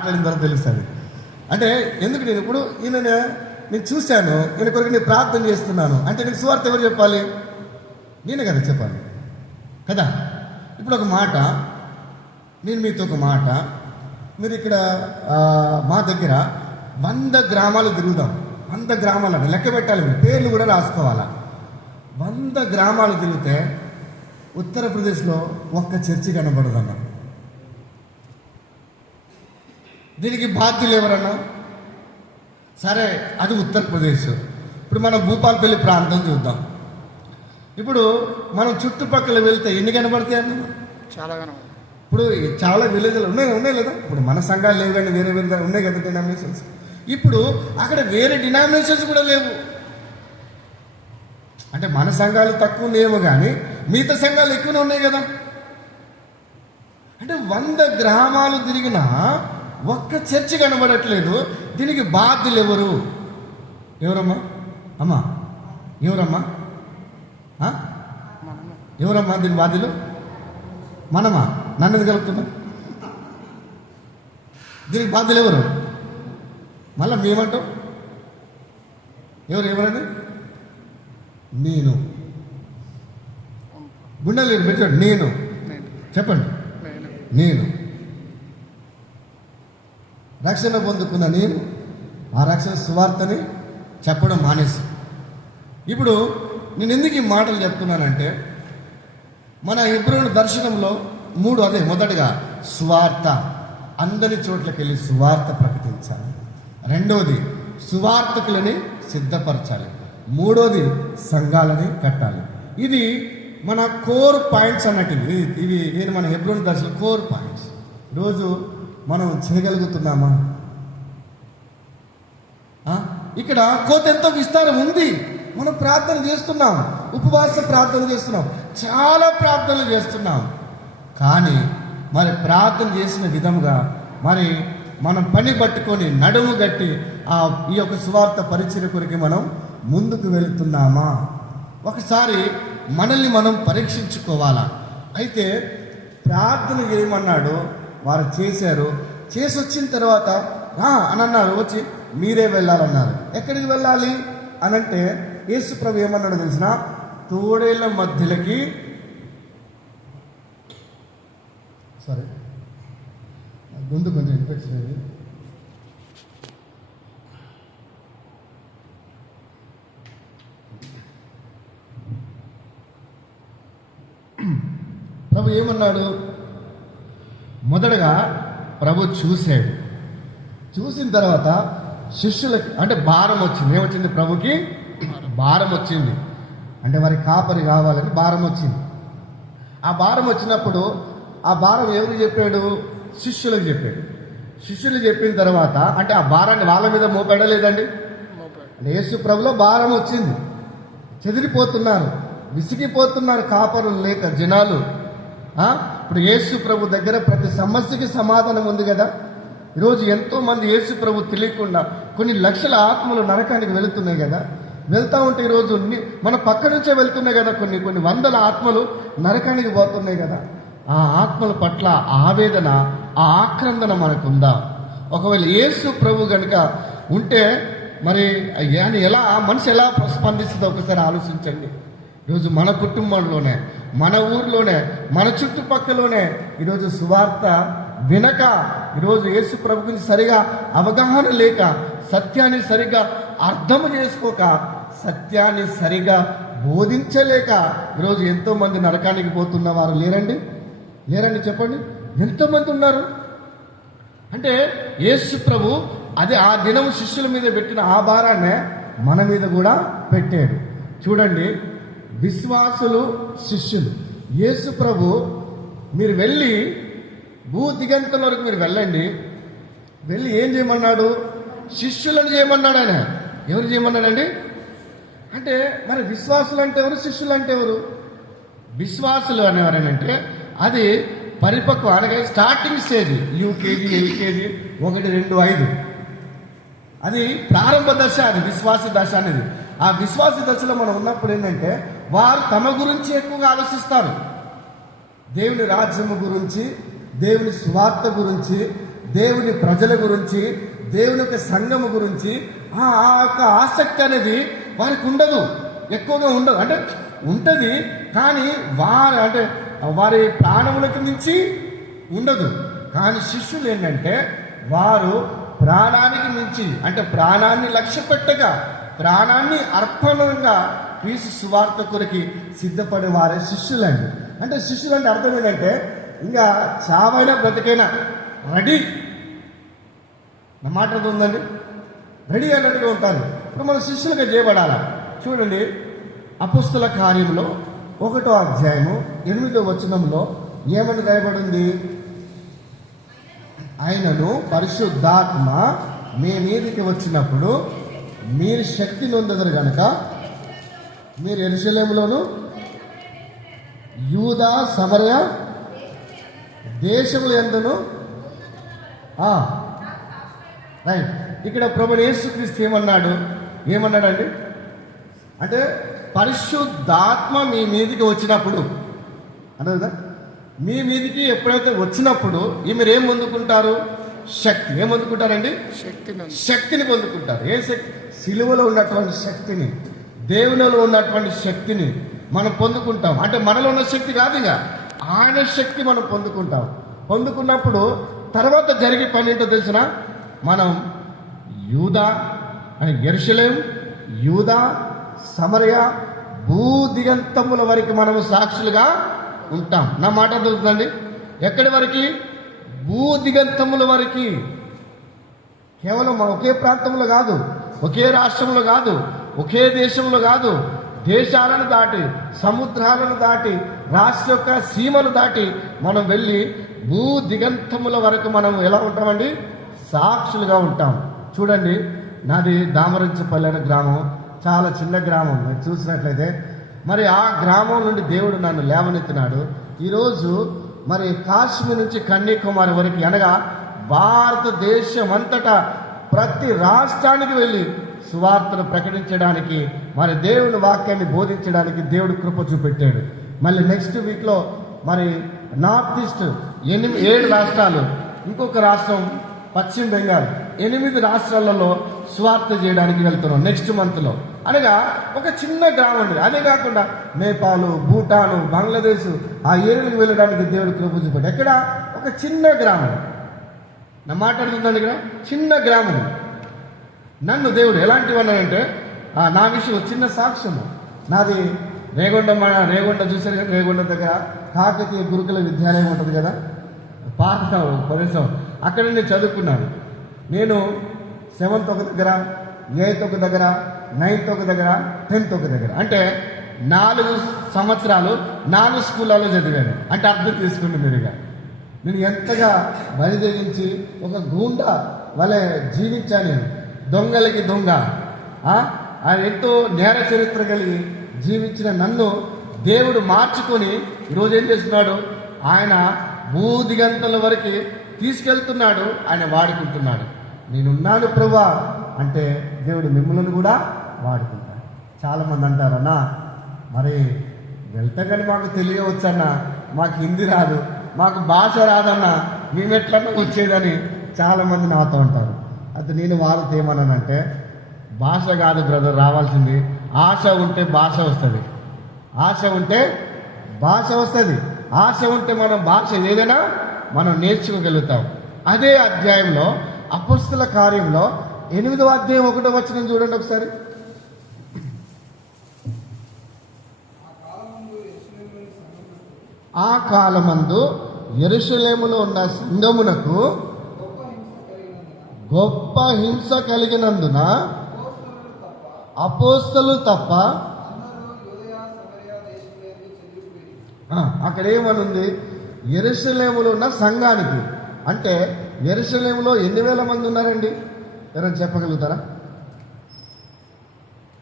మాట్లాడిన తర్వాత తెలుస్తుంది. అంటే ఎందుకు నేను ఇప్పుడు నేను చూశాను, ఈయన కొరకు నేను ప్రార్థన చేస్తున్నాను అంటే నీకు సువార్త ఎవరు చెప్పాలి? నేనే కదా చెప్పాలి కదా. ఇప్పుడు ఒక మాట, నేను మీతో ఒక మాట, మీరు ఇక్కడ మా దగ్గర 100 గ్రామాలు తిరుగుదాం. 100 గ్రామాలు లెక్క పెట్టాలి, మీరు పేర్లు కూడా రాసుకోవాలా. 100 గ్రామాలు తిరిగితే ఉత్తరప్రదేశ్లో ఒక్క చర్చి కనబడదన్న. దీనికి బాధ్యులు ఎవరన్నా? సరే, అది ఉత్తరప్రదేశ్. ఇప్పుడు మనం భూపాలపల్లి ప్రాంతం చూద్దాం. ఇప్పుడు మనం చుట్టుపక్కల వెళ్తే ఎన్ని కనబడతాయన్న? చాలా కనబడతాయి. ఇప్పుడు చాలా విలేజ్లు ఉన్నాయి లేదా? ఇప్పుడు మన సంఘాలు లేవు కానీ వేరే వేరే ఉన్నాయి కదా డినామినేషన్స్. ఇప్పుడు అక్కడ వేరే డినామినేషన్స్ కూడా లేవు. అంటే మన సంఘాలు తక్కువ లేవు కానీ మిగతా సంఘాలు ఎక్కువనే ఉన్నాయి కదా. అంటే 100 గ్రామాలు తిరిగినా ఒక్క చర్చి కనబడట్లేదు. దీనికి బాధ్యులు ఎవరు? ఎవరమ్మా? అమ్మా ఎవరమ్మా? ఎవరమ్మా దీని బాధ్యులు? మనమా? నన్ను కలుపుతున్నా. దీనికి బాధ్యులు ఎవరు? మళ్ళీ మేమంటాం ఎవరండి? నేను. గుండెలు పెట్టాడు నేను. చెప్పండి, నేను రక్షణ పొందుకున్న నేను ఆ రక్షణ సువార్తని చెప్పడం మానేసి. ఇప్పుడు నేను ఎందుకు ఈ మాటలు చెప్తున్నానంటే, మన హెబ్రోను దర్శనంలో 3 అదే. మొదటగా సువార్త, అందరి చోట్లకి వెళ్ళి సువార్త ప్రకటించాలి. రెండవది సువార్తకులని సిద్ధపరచాలి. మూడోది సంఘాలని కట్టాలి. ఇది మన కోర్ పాయింట్స్ అన్నట్టు. ఇవి మన హెబ్రోను దర్శనం కోర్ పాయింట్స్. రోజు మనం చేయగలుగుతున్నామా? ఇక్కడ కోత ఎంతో విస్తారం ఉంది. మనం ప్రార్థన చేస్తున్నాం, ఉపవాస ప్రార్థన చేస్తున్నాం, చాలా ప్రార్థనలు చేస్తున్నాం. కానీ మరి ప్రార్థన చేసిన విధముగా మరి మనం పని పట్టుకొని నడుము గట్టి ఈ యొక్క సువార్త పరిచయ కొరికి మనం ముందుకు వెళుతున్నామా? ఒకసారి మనల్ని మనం పరీక్షించుకోవాలా. అయితే ప్రార్థన చేయమన్నాడు, వారు చేశారు. చేసి వచ్చిన తర్వాత అని అన్నారు, వచ్చి మీరే వెళ్ళాలన్నారు. ఎక్కడికి వెళ్ళాలి అని అంటే యేసు ప్రభు ఏమన్నాడు తెలిసిన? తోడేళ్ల మధ్యలోకి. సరే, ముందు కొంచెం ఇన్ఫెక్షన్ అయింది. ప్రభు ఏమన్నాడు? మొదటగా ప్రభు చూశాడు. చూసిన తర్వాత శిష్యులకి అంటే భారం వచ్చింది. ఏమొచ్చింది? ప్రభుకి భారం వచ్చింది. అంటే వారి కాపరి కావాలని భారం వచ్చింది. ఆ భారం వచ్చినప్పుడు ఆ భారం ఎవరికి చెప్పాడు? శిష్యులకు చెప్పాడు. శిష్యులు చెప్పిన తర్వాత అంటే ఆ భారాన్ని వాళ్ళ మీద మోపాడా లేదండి? అంటే యేసు ప్రభులో భారం వచ్చింది. చెదిరిపోతున్నారు, విసిగిపోతున్నారు కాపరులు లేక జనాలు. ఇప్పుడు యేసు ప్రభు దగ్గర ప్రతి సమస్యకి సమాధానం ఉంది కదా. ఈరోజు ఎంతో మంది యేసు ప్రభు తెలియకుండా కొన్ని లక్షల ఆత్మలు నరకానికి వెళుతున్నాయి కదా. వెళ్తా ఉంటే ఈరోజు మన పక్క నుంచే వెళ్తున్నాయి కదా. కొన్ని వందల ఆత్మలు నరకానికి పోతున్నాయి కదా. ఆ ఆత్మల పట్ల ఆవేదన, ఆ ఆక్రందన మనకుందా? ఒకవేళ యేసు ప్రభు కనుక ఉంటే మరి ఎలా మనిషి ఎలా స్పందిస్తుందో ఒకసారి ఆలోచించండి. ఈరోజు మన కుటుంబంలోనే, మన ఊర్లోనే, మన చుట్టుపక్కలోనే ఈరోజు సువార్త వినక, ఈరోజు యేసు ప్రభు గురించి సరిగా అవగాహన లేక, సత్యాన్ని సరిగా అర్థం చేసుకోక, సత్యాన్ని సరిగా బోధించలేక ఈరోజు ఎంతో మంది నరకానికి పోతున్న వారు లేరండి? చెప్పండి, ఎంతోమంది ఉన్నారు. అంటే యేసు ప్రభు అదే ఆ దినం శిష్యుల మీద పెట్టిన ఆ భారాన్నే మన మీద కూడా పెట్టాడు. చూడండి, విశ్వాసులు, శిష్యులు. యేసు ప్రభు మీరు వెళ్ళి భూ దిగంతం వరకు మీరు వెళ్ళండి. వెళ్ళి ఏం చేయమన్నాడు? శిష్యులను చేయమన్నాడు. ఆయన ఎవరు చేయమన్నాడండి? అంటే మరి విశ్వాసులు అంటే ఎవరు? శిష్యులు అంటే ఎవరు? విశ్వాసులు అనేవారేనంటే అది పరిపక్వ అనగా స్టార్టింగ్ స్టేజ్, యూకేజీ, ఎల్కేజీ, 1, 2, 5 అది ప్రారంభ దశ. అది విశ్వాస దశ అనేది. ఆ విశ్వాస దశలో మనం ఉన్నప్పుడు ఏంటంటే వారు తమ గురించి ఎక్కువగా ఆలోచిస్తారు. దేవుని రాజ్యము గురించి, దేవుని సువార్త గురించి, దేవుని ప్రజల గురించి, దేవుని యొక్క సంఘము గురించి ఆ యొక్క ఆసక్తి అనేది వారికి ఉండదు, ఎక్కువగా ఉండదు. అంటే ఉంటుంది కానీ వారి ప్రాణములకు మించి ఉండదు. కానీ శిష్యులు ఏంటంటే వారు ప్రాణానికి మించి, అంటే ప్రాణాన్ని లక్ష్య పెట్టగా, ప్రాణాన్ని అర్పణంగా క్రీస్తు సువార్త కొరికి సిద్ధపడే వారే శిష్యులండి. అంటే శిష్యులు అంటే అర్థం ఏంటంటే ఇంకా చావైనా బ్రతికైనా రెడీ, నా మాట ఉందండి, రెడీ అన్నట్టుగా ఉంటారు. ఇప్పుడు మన శిష్యులుగా చేయబడాలా. చూడండి, అపొస్తల కార్యంలో 1వ అధ్యాయము 8వ వచనంలో ఏమని రాయబడింది? ఆయనను పరిశుద్ధాత్మ మీ మీదికి వచ్చినప్పుడు మీరు శక్తి నొందెదరు గనక మీరు యెరూషలేములోను యూదా సమరయ దేశముల యందును రైట్. ఇక్కడ ప్రభువు యేసుక్రీస్తు ఏమన్నాడండి? అంటే పరిశుద్ధాత్మ మీ మీదికి వచ్చినప్పుడు అంటే కదా, మీ మీదికి ఎప్పుడైతే వచ్చినప్పుడు మీరు ఏం పొందుకుంటారు? శక్తి. ఏం పొందుకుంటారండి? శక్తిని పొందుకుంటారు. ఏ శక్తి? సిలువలో ఉన్నటువంటి శక్తిని, దేవునిలో ఉన్నటువంటి శక్తిని మనం పొందుకుంటాం. అంటే మనలో ఉన్న శక్తి కాదు, ఇక ఆయన శక్తి మనం పొందుకుంటాం. పొందుకున్నప్పుడు తర్వాత జరిగే పని ఏంటో తెలిసిన, మనం యూదా అని యెరూషలేం, యూదా, సమరయ, భూదిగంతముల వరకు మనము సాక్షులుగా ఉంటాం. నా మాట దొరుకుతుందండి. ఎక్కడి వరకు? భూదిగంతముల వరకు. కేవలం ఒకే ప్రాంతంలో కాదు, ఒకే రాష్ట్రంలో కాదు, ఒకే దేశంలో కాదు, దేశాలను దాటి, సముద్రాలను దాటి, రాష్ట్ర యొక్క సీమలు దాటి మనం వెళ్ళి భూదిగంతముల వరకు మనం ఎలా ఉంటామండి? సాక్షులుగా ఉంటాం. చూడండి, నాది దామరించపల్లి అనే గ్రామం, చాలా చిన్న గ్రామం. మీరు చూసినట్లయితే మరి ఆ గ్రామం నుండి దేవుడు నన్ను లేవనెత్తినాడు. ఈరోజు మరి కాశ్మీర్ నుంచి కన్యాకుమారి వరకు, అనగా భారతదేశం అంతటా ప్రతి రాష్ట్రానికి వెళ్ళి సువార్తను ప్రకటించడానికి, మరి దేవుని వాక్యాన్ని బోధించడానికి దేవుడు కృప చూపెట్టాడు. మళ్ళీ నెక్స్ట్ వీక్లో మరి నార్త్ ఈస్ట్ 7 రాష్ట్రాలు, ఇంకొక రాష్ట్రం పశ్చిమ బెంగాల్, 8 రాష్ట్రాలలో సువార్త చేయడానికి వెళ్తున్నాం నెక్స్ట్ మంత్లో. అనగా ఒక చిన్న గ్రామం అండి. అదే కాకుండా నేపాల్, భూటాను, బంగ్లాదేశ్ ఆ ఏరియాలకు వెళ్ళడానికి దేవుడు కృప చూపెట్టాడు. ఎక్కడ? ఒక చిన్న గ్రామం. నా మాట్లాడుతుందండి, ఇక్కడ చిన్న గ్రామం. నన్ను దేవుడు ఎలాంటివన్నాడంటే, నా విషయం చిన్న సాక్ష్యము. నాది రేగొండ చూశారు కదా, రేగొండ దగ్గర కాకతీయ గురుకుల విద్యాలయం ఉంటుంది కదా, పాత ప్రదేశం. అక్కడ నేను చదువుకున్నాను. నేను 7th ఒక దగ్గర, 8th ఒక దగ్గర, 9th ఒక దగ్గర, 10th ఒక దగ్గర. అంటే 4 సంవత్సరాలు 4 స్కూళ్ళలో చదివాను. అంటే అర్థం చేసుకోండి మీరుగా, నేను ఎంతగా బలిదేగించి ఒక గూండా వలె జీవించాను. నేను దొంగలకి దొంగ, ఎంతో నేర చరిత్ర కలిగి జీవించిన నన్ను దేవుడు మార్చుకొని ఈరోజు ఏం చేస్తున్నాడు? ఆయన భూదిగంతల వరకు తీసుకెళ్తున్నాడు, ఆయన వాడుకుంటున్నాడు. నేనున్నాను ప్రభువా అంటే దేవుడు మిమ్మల్ని కూడా వాడుకుంటాడు. చాలామంది అంటారన్నా, మరి వెళ్తాం కానీ మాకు తెలియవచ్చన్నా, మాకు హిందీ రాదు, మాకు భాష రాదన్నా, మేము ఎట్లన్నా వచ్చేదని చాలామంది నాతో అంటారు. అయితే నేను వాళ్ళతో ఏమన్నానంటే, భాష కాదు బ్రదర్ రావాల్సింది, ఆశ ఉంటే భాష వస్తుంది, ఆశ ఉంటే భాష వస్తుంది, ఆశ ఉంటే మనం భాష ఏదైనా మనం నేర్చుకోగలుగుతాం. అదే అధ్యాయంలో అపొస్తల కార్యంలో 8వ అధ్యాయం 1వ వచనం చూడండి ఒకసారి. ఆ కాలమందు యెరూషలేములో ఉన్న సంఘమునకు గొప్ప హింస కలిగినందున అపోస్తలు తప్ప అక్కడ ఏమనుంది? యెరూషలేములో ఉన్న సంఘానికి. అంటే యెరూషలేములో 8,000 మంది ఉన్నారండి? ఎవరైనా చెప్పగలుగుతారా?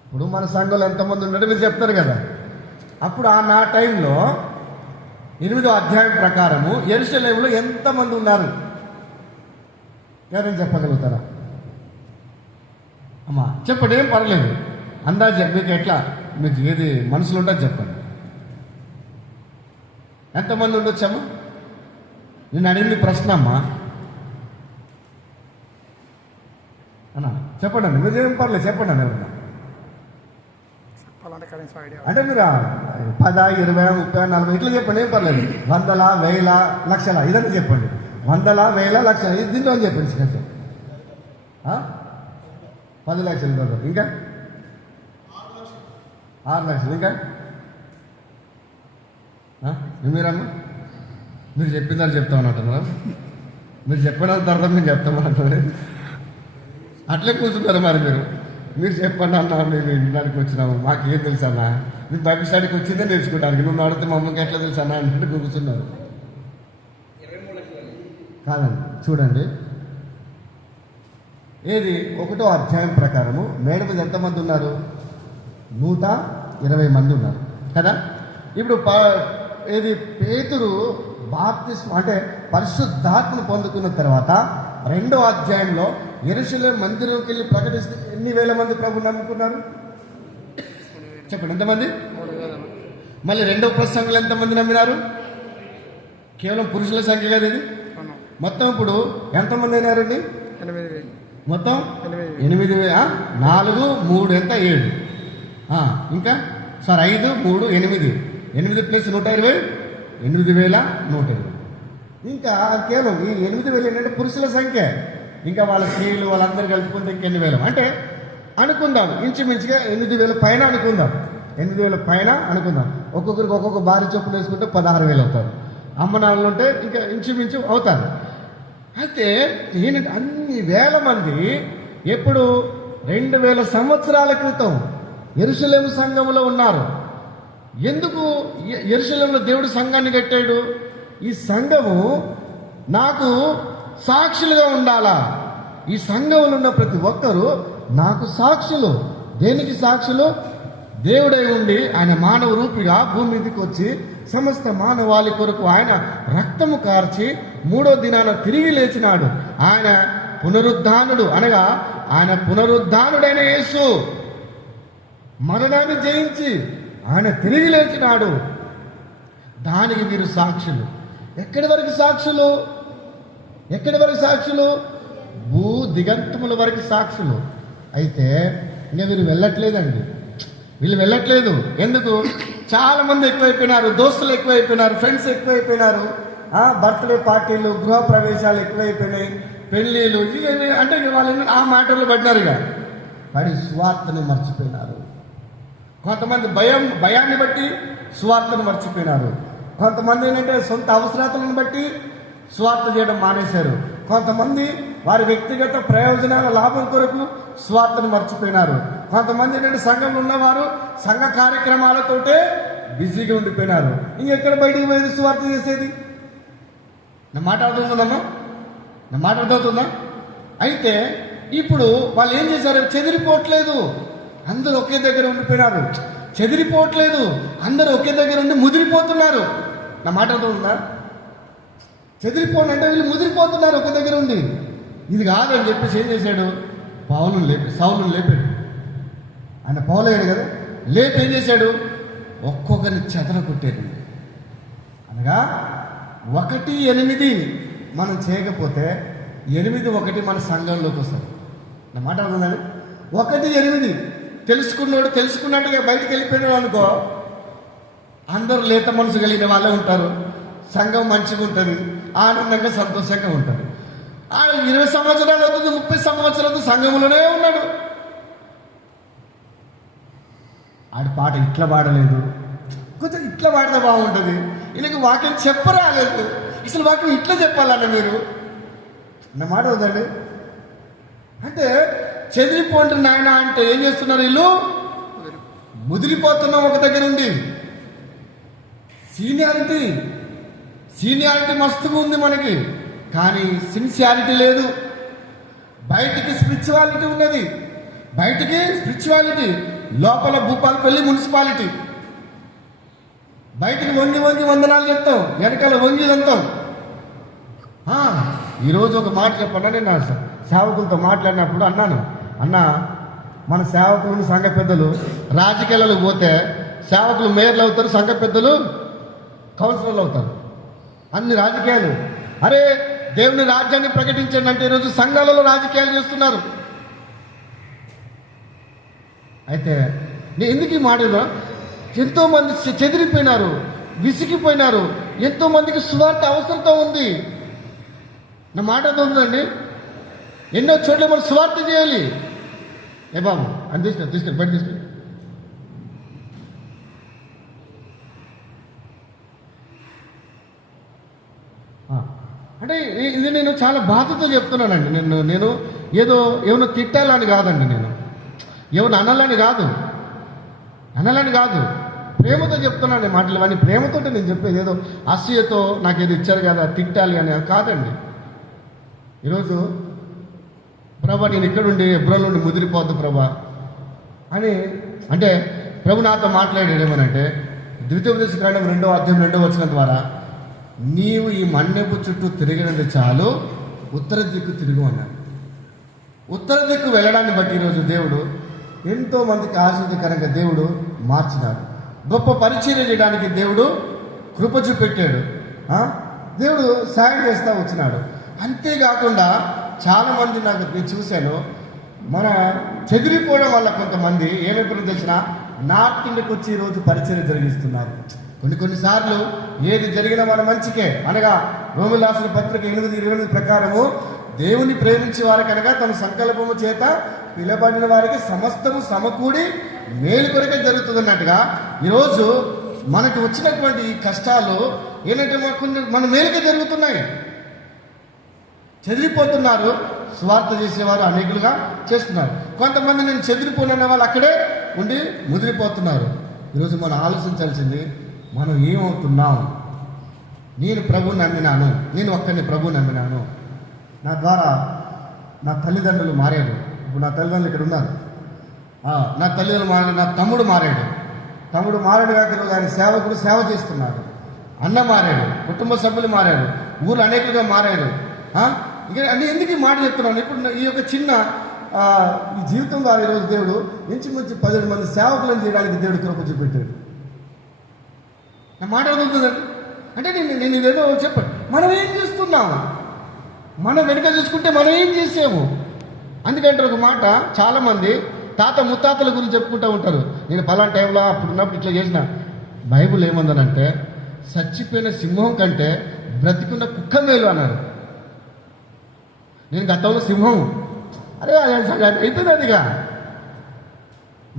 ఇప్పుడు మన సంఘంలో ఎంతమంది ఉన్నారో మీరు చెప్తారు కదా. అప్పుడు నా టైంలో 8వ అధ్యాయం ప్రకారము యెరూషలేములో ఎంతమంది ఉన్నారు? ఎవరైనా చెప్పగలుగుతారా? అమ్మా చెప్పండి, ఏం పర్లేదు, అందాజ మీకు ఎట్లా, మీకు ఏది మనసులో ఉంటుందో చెప్పండి. ఎంతమంది ఉండొచ్చమ్మా? నేను అడిగింది ప్రశ్న అమ్మా. అన్నా చెప్పండి అండి, మీరు ఏం పర్లేదు చెప్పండి అండి ఎవరన్నా. అంటే మీరు 10, 20, 30, 40 ఇట్లా చెప్పండి, ఏం పర్లేదు. 100, 1000, లక్షల ఇదంతా చెప్పండి. 100, 1000, లక్షల ఇది దీంట్లో అని చెప్పండి. కొంచెం 10 లక్షలు, ఇంకా 6 లక్షలు, ఇంకా మీరమ్మా మీరు చెప్పిందని చెప్తా ఉన్నట్టున్నారు. మీరు చెప్పినంత అర్థం మేము చెప్తామన్నారు. అట్లే కూర్చుంటారు మరి మీరు చెప్పండి అన్నా, మేము ఇంటికి వచ్చినాము, మాకేం తెలుసు అన్నా, మీరు బైబిల్ స్టడీకి వచ్చిందే నేర్చుకోవడానికి, నువ్వు అడిగితే మా అమ్మకి ఎట్లా తెలుసు అన్నా అంటే కూర్చున్నారు. కాదండి, చూడండి, ఏది 1వ అధ్యాయం ప్రకారము మేడ మీద ఎంతమంది ఉన్నారు? 120 మంది ఉన్నారు కదా. ఇప్పుడు ఏది పేతురు బాప్తిస్మం అంటే పరిశుద్ధాత్మను పొందుకున్న తర్వాత 2వ అధ్యాయంలో యెరూషలేము మందిరంకి వెళ్ళి ప్రకటిస్తే ఎన్ని వేల మంది ప్రభు నమ్ముకున్నారు చెప్పండి, ఎంతమంది? మళ్ళీ 2వ ప్రసంగంలో ఎంతమంది నమ్మినారు? కేవలం పురుషుల సంఖ్య కదా ఇది. మొత్తం ఇప్పుడు ఎంతమంది అయినారండి? మొత్తం 8,000. 4, 3 ఎంత? 7. ఇంకా సార్ 5, 3, 8. 8 ప్లస్ 120, 8,120. ఇంకా కేవలం ఈ 8,000 ఏంటంటే పురుషుల సంఖ్య. ఇంకా వాళ్ళ స్త్రీలు వాళ్ళందరూ కలుపుకుంటే ఇంకెన్ని వేలు అంటే అనుకుందాం, ఇంచుమించుగా 8,000 పైన అనుకుందాం. 8,000 పైన అనుకుందాం. ఒక్కొక్కరికి ఒక్కొక్క భార్య చొప్పున వేసుకుంటే 16,000 అవుతారు. అమ్మనాళ్ళు ఉంటే ఇంకా ఇంచుమించు అవుతారు. అయితే ఏంటంటే అన్ని వేల మంది ఎప్పుడు 2,000 సంవత్సరాల క్రితం యెరూషలేము సంఘములో ఉన్నారు. ఎందుకు యెరూషలేములో దేవుడు సంఘాన్ని కట్టాడు? ఈ సంఘము నాకు సాక్షులుగా ఉండాలా. ఈ సంఘంలో ఉన్న ప్రతి ఒక్కరూ నాకు సాక్షులు. దేనికి సాక్షులు? దేవుడై ఉండి ఆయన మానవ రూపిగా భూమి మీదకి వచ్చి సమస్త మానవాళి కొరకు ఆయన రక్తము కార్చి 3వ దినాన తిరిగి లేచినాడు. ఆయన పునరుద్ధానుడు, అనగా ఆయన పునరుద్ధానుడైన యేసు మరణాన్ని జయించి ఆయన తిరిగి లేచినాడు. దానికి మీరు సాక్షులు. ఎక్కడి వరకు సాక్షులు? ఎక్కడి వరకు సాక్షులు? భూ దిగంతముల వరకు సాక్షులు. అయితే ఇంకా వీరు వెళ్ళట్లేదండి, వీళ్ళు వెళ్ళట్లేదు. ఎందుకు? చాలా మంది ఎక్కువైపోయినారు, దోస్తులు ఎక్కువైపోయినారు, ఫ్రెండ్స్ ఎక్కువైపోయినారు, బర్త్డే పార్టీలు, గృహ ప్రవేశాలు ఎక్కువైపోయినాయి, పెళ్ళిళ్ళు అంటే వాళ్ళు ఆ మాటలు పడినారు. ఇక పడి సువార్తని మర్చిపోయినారు. కొంతమంది భయాన్ని బట్టి సువార్తను మర్చిపోయినారు. కొంతమంది ఏంటంటే సొంత అవసరాలను బట్టి సువార్త చేయడం మానేశారు. కొంతమంది వారి వ్యక్తిగత ప్రయోజనాల లాభం కొరకు సువార్తను మర్చిపోయినారు. కొంతమంది ఏంటంటే సంఘంలో ఉన్నవారు సంఘ కార్యక్రమాలతోటే బిజీగా ఉండిపోయినారు. ఇంకెక్కడ బయటికి పోయేది సువార్త చేసేది? నా మాట అర్థమవుతుందమ్మా? నా మాట అర్థమవుతుందా? అయితే ఇప్పుడు వాళ్ళు ఏం చేశారు? చెదిరిపోవట్లేదు, అందరూ ఒకే దగ్గర ఉండిపోయినారు. చెదిరిపోవట్లేదు, అందరూ ఒకే దగ్గర ఉండి ముదిరిపోతున్నారు. నా మాట అర్థమవుతుందా? చెదిరిపోండి అంటే వీళ్ళు ముదిరిపోతున్నారు ఒక దగ్గర ఉండి. ఇది కాదని చెప్పేసి ఏం చేశాడు? సౌలును లేపాడు. ఆయన పౌలయ్యాడు కదా, లేపి ఏం చేశాడు? ఒక్కొక్కరిని చెదర కొట్టాడు. అనగా 1-8 మనం చేయకపోతే 8-1 మన సంఘంలోకి వస్తుంది. నా మాట అర్థండి. 1-8 తెలుసుకున్నాడు, తెలుసుకున్నట్టుగా బయటికి వెళ్ళిపోయినాడు అనుకో, అందరూ లేత మనసు కలిగిన వాళ్ళే ఉంటారు. సంఘం మంచిగా ఉంటుంది, ఆనందంగా సంతోషంగా ఉంటారు. 20 సంవత్సరాలు అవుతుంది, 30 సంవత్సరాలు సంఘంలోనే ఉన్నాడు. ఆడి పాట ఇట్లా పాడలేదు, కొంచెం ఇట్లా పాడితే బాగుంటుంది. ఈయనకు వాక్యం చెప్పరాలేదు, అసలు వాక్యం ఇట్లా చెప్పాలన్న మీరు. నా మాట వద్దండి. అంటే చెదిరిపోండి నాయన అంటే ఏం చేస్తున్నారు వీళ్ళు? ముదిరిపోతున్నాం ఒక దగ్గర ఉండి. సీనియారిటీ మస్తుగా ఉంది మనకి, కానీ సిన్సియారిటీ లేదు. బయటికి స్పిరిచువాలిటీ ఉన్నది, బయటికి స్పిరిచువాలిటీ, లోపల భూపాలపల్లి మున్సిపాలిటీ. బయటికి వంగి వందనాలు చెప్తాం, వెనకాల వంగి అంతాం. ఈరోజు ఒక మాట చెప్పండి, నేను సేవకులతో మాట్లాడినప్పుడు అన్నాను, అన్నా మన సేవకులు సంఘ పెద్దలు రాజకీయాలకు పోతే సేవకులు మేయర్లు అవుతారు, సంఘ పెద్దలు కౌన్సిలర్లు అవుతారు. అన్ని రాజకీయాలు. అరే దేవుని రాజ్యాన్ని ప్రకటించండి అంటే ఈరోజు సంఘాలలో రాజకీయాలు చేస్తున్నారు. అయితే నేను ఎందుకు ఈ మాట ఎంతోమంది చెదిరిపోయినారు, విసిగిపోయినారు, ఎంతోమందికి సువార్త అవసరంతో ఉంది. నా మాట ఉందండి, ఎన్నో చోట్ల మనం సువార్త చేయాలి. ఏ బాబు అని తీసుకెళ్ళి బయట తీసుకెళ్ళి. అంటే ఇది నేను చాలా బాధతో చెప్తున్నానండి. నేను ఏమో తిట్టాలని కాదండి, నేను ఏమో అనాలని కాదు, ప్రేమతో చెప్తున్నాను మాటలు. ఇవన్నీ ప్రేమతో నేను చెప్పేది, ఏదో అసూయతో నాకు ఏదో ఇచ్చారు కదా తిట్టాలి అని కాదండి. ఈరోజు ప్రభా నేను ఇక్కడుండి ఎబ్రోన్ నుండి ముదిరిపోద్దు ప్రభా అని అంటే ప్రభు నాతో మాట్లాడాడు. ఏమనంటే ద్వితీయోపదేశకాండం 2వ అధ్యాయం 2వ వచనం ద్వారా, నీవు ఈ మన్నెపు చుట్టూ తిరిగినది చాలు, ఉత్తర దిక్కు తిరుగు అన్నాడు. ఉత్తర దిక్కు వెళ్ళడాన్ని బట్టి ఈరోజు దేవుడు ఎంతో మందికి ఆశీర్వదకరంగా దేవుడు మార్చినాడు. గొప్ప పరిచయం చేయడానికి దేవుడు కృప చూపెట్టాడు. దేవుడు సాయం చేస్తూ వచ్చినాడు. అంతేకాకుండా చాలామంది నేను చూశాను, మన చెదిరిపోవడం వల్ల కొంతమంది ఏమైపోయిన తెలిసిన నార్త్ ఇండియాకి వచ్చి ఈరోజు పరిచయం జరిగిస్తున్నారు. కొన్నిసార్లు ఏది జరిగినా మన మంచికే, అనగా రోమీయులకు రాసిన పత్రిక 8:28 ప్రకారము, దేవుని ప్రేమించే వారికి అనగా తన సంకల్పము చేత పిలబడిన వారికి సమస్తము సమకూడి మేలు కొరకే జరుగుతుంది అన్నట్టుగా ఈరోజు మనకు వచ్చినటువంటి ఈ కష్టాలు ఏంటంటే మన మేలుకే జరుగుతున్నాయి. చెదిరిపోతున్నారు, స్వార్థ చేసేవారు అనేకులుగా చేస్తున్నారు. కొంతమంది నేను చెదిరిపోయిన వాళ్ళు అక్కడే ఉండి ముదిరిపోతున్నారు. ఈరోజు మనం ఆలోచించాల్సింది, మనం ఏమవుతున్నాం. నేను ప్రభువుని నమ్మినాను, నేను ఒక్కరిని ప్రభువుని నమ్మినాను, నా ద్వారా నా తల్లిదండ్రులు మారారు. ఇప్పుడు నా తల్లిదండ్రులు ఇక్కడ ఉన్నారు, నా తల్లిదండ్రులు మారాడు, నా తమ్ముడు మారాడు కాక ఈరోజు ఆయన సేవకుడు సేవ చేస్తున్నాడు. అన్న మారాడు, కుటుంబ సభ్యులు మారారు, ఊరు అనేకులుగా మారారు. ఇక అన్ని ఎందుకు ఈ మాట చెప్తున్నాను, ఇప్పుడు ఈ యొక్క చిన్న ఈ జీవితం ద్వారా ఈరోజు దేవుడు ఇంచుమించు 10 మంది సేవకులను చేయడానికి దేవుడు కృప చూపెట్టాడు. నా మాట అవుతుందండి. అంటే నేను ఇదేదో చెప్పండి, మనం ఏం చేస్తున్నాము, మనం వెనుక చూసుకుంటే మనం ఏం చేసాము. అందుకంటే ఒక మాట, చాలామంది తాత ముత్తాతల గురించి చెప్పుకుంటూ ఉంటారు, నేను పలానా టైంలో అప్పుడు ఉన్నప్పుడు ఇట్లా చేసిన. బైబుల్ ఏముందనంటే, చచ్చిపోయిన సింహం కంటే బ్రతికున్న కుక్క మేలు అన్నారు. నేను గతంలో సింహం, అరే అయిపోయింది అదిగా.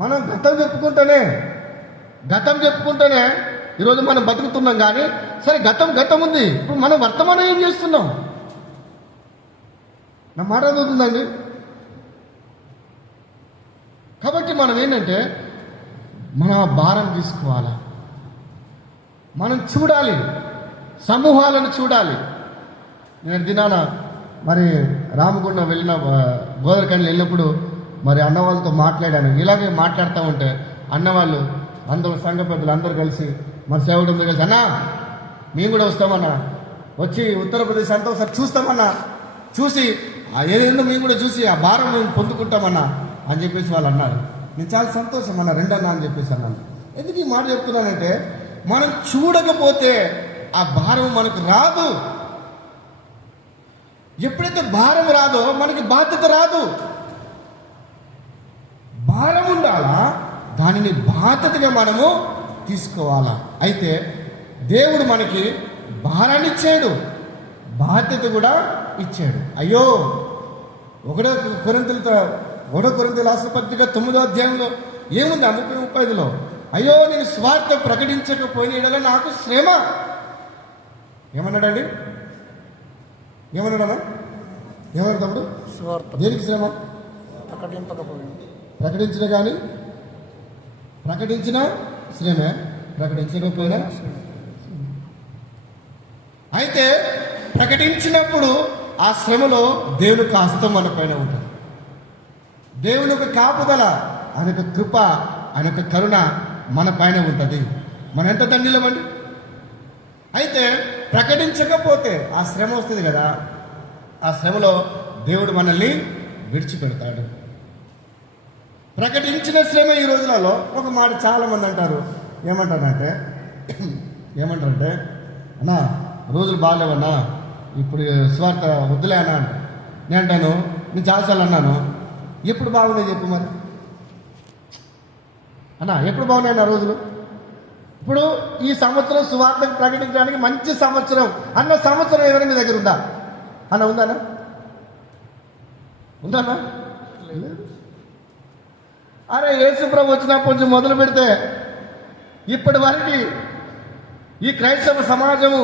మనం గతం చెప్పుకుంటేనే ఈరోజు మనం బతుకుతున్నాం. కానీ సరే గతం ఉంది, ఇప్పుడు మనం వర్తమానం ఏం చేస్తున్నాం. నా మాట చదువుతుందండి. కాబట్టి మనం ఏంటంటే మన భారం తీసుకోవాలా, మనం చూడాలి, సమూహాలను చూడాలి. నేను దినాన మరి రామగుండం వెళ్ళిన గోదరకండ్లు వెళ్ళినప్పుడు మరి అన్న వాళ్ళతో మాట్లాడాను. ఇలాగే మాట్లాడుతూ ఉంటే అన్నవాళ్ళు అందరూ సంఘ పెద్దలు అందరూ కలిసి మన సేవకుడు కలిసి, అన్నా మేము కూడా వస్తామన్నా, వచ్చి ఉత్తరప్రదేశ్ అంతా ఒకసారి చూస్తామన్నా, చూసి ఏదేందో మేము కూడా చూసి ఆ భారం మేము పొందుకుంటామన్నా అని చెప్పేసి వాళ్ళు అన్నారు. నేను చాలా సంతోషం అన్న, రెండన్నా అని చెప్పేసి అన్నాను. ఎందుకు ఈ మాట చెప్తున్నానంటే, మనం చూడకపోతే ఆ భారం మనకు రాదు. ఎప్పుడైతే భారం రాదో మనకి బాధ్యత రాదు. భారం ఉండాలా, దానిని బాధ్యతగా మనము తీసుకోవాలా. అయితే దేవుడు మనకి భారాన్ని ఇచ్చాడు, బాధ్యత కూడా ఇచ్చాడు. అయ్యో 1 కొరింథీయుల రాసిన పత్రిక 9వ అధ్యాయంలో ఏముంది 30-35లో, అయ్యో నేను స్వార్థ ప్రకటించకపోయిన యెడల నాకు శ్రమ. ఏమన్నాడండి? ఏమన్నాడన్నా? ఏమన్నాడు తమ్ముడు? దేనికి శ్రమ? ప్రకటించిన కానీ ప్రకటించిన శ్రమే, ప్రకటించకపోయినా. అయితే ప్రకటించినప్పుడు ఆ శ్రమలో దేవుని యొక్క హస్తం మన పైన ఉంటుంది. దేవుని యొక్క కాపుదల, ఆయన యొక్క కృప, ఆయన యొక్క కరుణ మన పైన ఉంటుంది. మనం ఎంత దండిలమండి. అయితే ప్రకటించకపోతే ఆ శ్రమ వస్తుంది కదా, ఆ శ్రమలో దేవుడు మనల్ని విడిచిపెడతాడు. ప్రకటించిన శ్రమ ఈ రోజులలో ఒక మాట చాలామంది అంటారు, ఏమంటారంటే అన్నా రోజులు బాగాలేవన్నా, ఇప్పుడు స్వార్థ వద్దులే అన్నా అంట. నేను అంటాను, నేను చాలాసార్లు అన్నాను, ఎప్పుడు బాగున్నాయి చెప్పు మరి. అన్న ఎప్పుడు బాగున్నాయి ఆ రోజులు? ఇప్పుడు ఈ సంవత్సరం సువార్తను ప్రకటించడానికి మంచి సంవత్సరం అన్న సంవత్సరం ఏదైనా మీ దగ్గర ఉందా అన్న? ఉందన్నా? ఉందన్నా? అరే యేసు ప్రభు వచ్చినప్పటి నుంచి మొదలు పెడితే ఇప్పటి వరకు ఈ క్రైస్తవ సమాజము,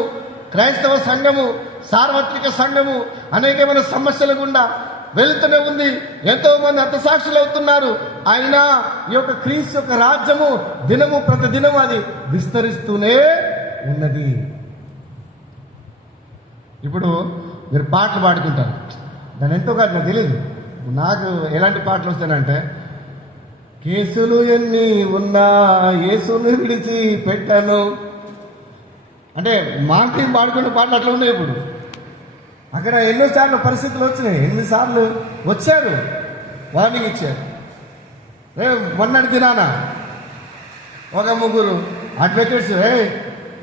క్రైస్తవ సంఘము, సార్వత్రిక సంఘము అనేకమైన సమస్యల గుండా వెళుతూనే ఉంది. ఎంతో మంది హతసాక్షులు అవుతున్నారు. అయినా ఈ యొక్క క్రీస్తు యొక్క రాజ్యము దినము ప్రతి దినము అది విస్తరిస్తూనే ఉన్నది. ఇప్పుడు మీరు పాటలు పాడుకుంటారు, దాని ఎంతో కాదు నాకు తెలియదు. నాకు ఎలాంటి పాటలు వస్తాయంటే, కేసులు ఎన్ని ఉన్నా యేసును విడిచి పెట్టాను అంటే మాకి పాడుకునే పాటలు అట్లా ఉన్నాయి. ఇప్పుడు అక్కడ ఎన్నోసార్లు పరిస్థితులు వచ్చినాయి, ఎన్నిసార్లు వచ్చారు, వార్నింగ్ ఇచ్చారు. మొన్నటి దినాన ఒక ముగ్గురు అడ్వకేట్స్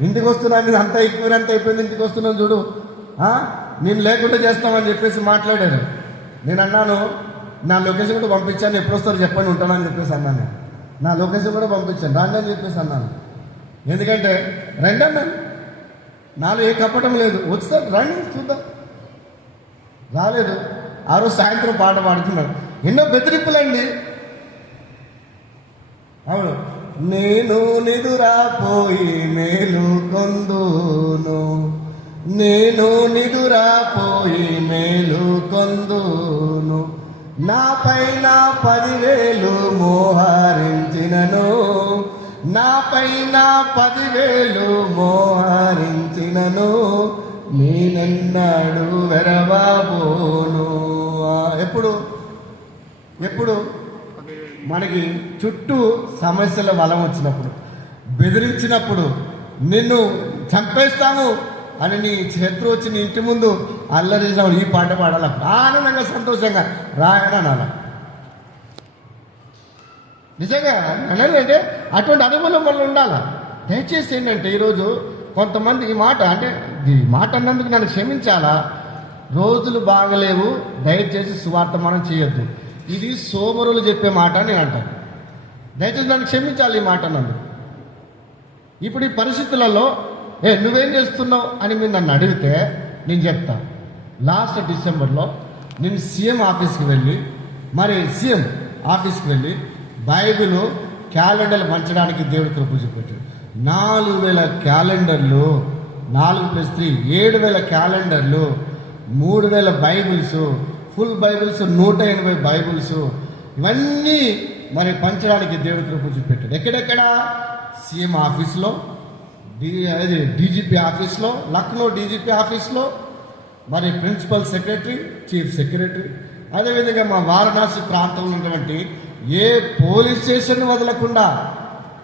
ఇంటికి వస్తున్నాను, అంత అయిపోయింది, ఇంటికి వస్తున్నాను చూడు, నేను లేకుండా చేస్తామని చెప్పేసి మాట్లాడారు. నేను అన్నాను, నా లొకేషన్ కూడా పంపించాను, ఎప్పుడు వస్తారు చెప్పండి ఉంటానని చెప్పేసి అన్నాను. నా లొకేషన్ కూడా పంపించాను, రాండి అని చెప్పేసి అన్నాను. ఎందుకంటే రండి అన్నాను, నాలో ఏ కప్పటం లేదు, వస్తారు రండి చూద్దాం. రాలేదు. ఆ రోజు సాయంత్రం పాట పాడుతున్నాడు. ఎన్నో బెదిరింపులండి. అవును, నేను నిదురాపోయి మేలు కొందును, నేను నిదురాపోయి మేలు కొందును, నా పైన 10,000 మోహరించినను, నా పైన 10,000 మోహరించినను, నేనన్నాడు వెరబాబోను. ఎప్పుడు మనకి చుట్టూ సమస్యల వలం వచ్చినప్పుడు, బెదిరించినప్పుడు, నిన్ను చంపేస్తాము అని నీ శత్రువు వచ్చి నీ ఇంటి ముందు అల్లరించినప్పుడు ఈ పాట పాడాల, ఆనందంగా సంతోషంగా రాయననాల. నిజంగా అంటే అటువంటి అనుభవం వల్ల ఉండాల. దయచేసి ఏంటంటే ఈరోజు కొంతమంది ఈ మాట అన్నందుకు నన్ను క్షమించాలా, రోజులు బాగలేవు, దయచేసి సువార్త మనం చేయొద్దు, ఇది సోమరులు చెప్పే మాట అని నేను అంటాను. దయచేసి నన్ను క్షమించాలి ఈ మాట అన్నందుకు. ఇప్పుడు ఈ పరిస్థితులలో నువ్వేం చేస్తున్నావు అని మీరు నన్ను అడిగితే నేను చెప్తా. లాస్ట్ డిసెంబర్లో నేను సీఎం ఆఫీస్కి వెళ్ళి బైబిల్ క్యాలెండర్లు పంచడానికి దేవుడి కృప చూపెట్టాడు. 4,000 క్యాలెండర్లు, 4+3 7,000 క్యాలెండర్లు, 3,000 బైబిల్స్, ఫుల్ బైబిల్స్ 180 బైబిల్స్, ఇవన్నీ పంచడానికి దేవుడి కృప చూపెట్టాడు. ఎక్కడెక్కడ? సీఎం ఆఫీస్లో, డీజీపీ ఆఫీస్లో, లక్నో డీజీపీ ఆఫీస్లో, ప్రిన్సిపల్ సెక్రటరీ, చీఫ్ సెక్రటరీ, అదేవిధంగా మా వారణాసి ప్రాంతంలో ఉన్నటువంటి ఏ పోలీస్ స్టేషన్ వదలకుండా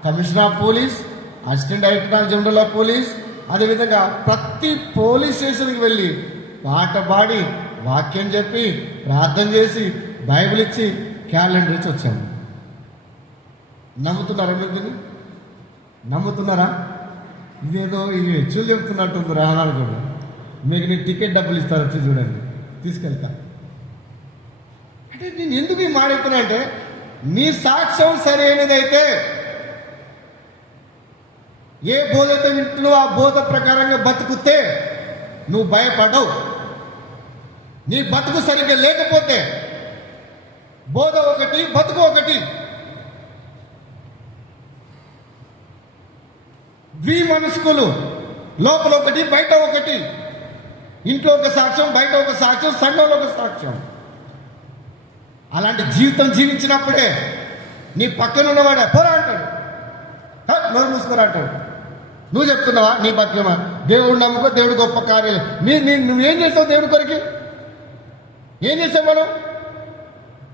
commissioner of police, assistant director general of police, అదేవిధంగా ప్రతి పోలీస్ స్టేషన్కి వెళ్ళి పాట పాడి, వాక్యం చెప్పి, ప్రార్థన చేసి, బైబిల్ ఇచ్చి, క్యాలెండర్ ఇచ్చి వచ్చాను. నమ్ముతున్నారా మీరు? నమ్ముతున్నారా? ఇదేదో ఇది హెచ్చులు చెప్తున్నట్టుంది రానాడు కూడా. మీకు నీ టికెట్ డబ్బులు ఇస్తారు, వచ్చి చూడండి, తీసుకెళ్తా. అంటే నేను ఎందుకు ఈ మాట చెప్తున్నా అంటే, నీ సాక్ష్యం సరైనదైతే, ఏ బోధతో వింటున్నావు ఆ బోధ ప్రకారంగా బతుకుతే నువ్వు భయపడవు. నీ బతుకు సరిగ్గా లేకపోతే బోధ ఒకటి, బతుకు ఒకటి. ద్విమనస్కులు, లోపల ఒకటి బయట ఒకటి. ఇంట్లో ఒక సాక్ష్యం, బయట ఒక సాక్ష్యం, సంఘంలో ఒక సాక్ష్యం. అలాంటి జీవితం జీవించినప్పుడే నీ పక్కన ఉన్నవాడే పోరా అంటాడు, నోరు మూసుకోరా అంటాడు. నువ్వు చెప్తున్నావా నీ బతుకమా? దేవుడు నమ్ముకో, దేవుడు గొప్ప కార్యాలు. నువ్వేం చేస్తావు దేవుడి కొరికి? ఏం చేసావు? మనం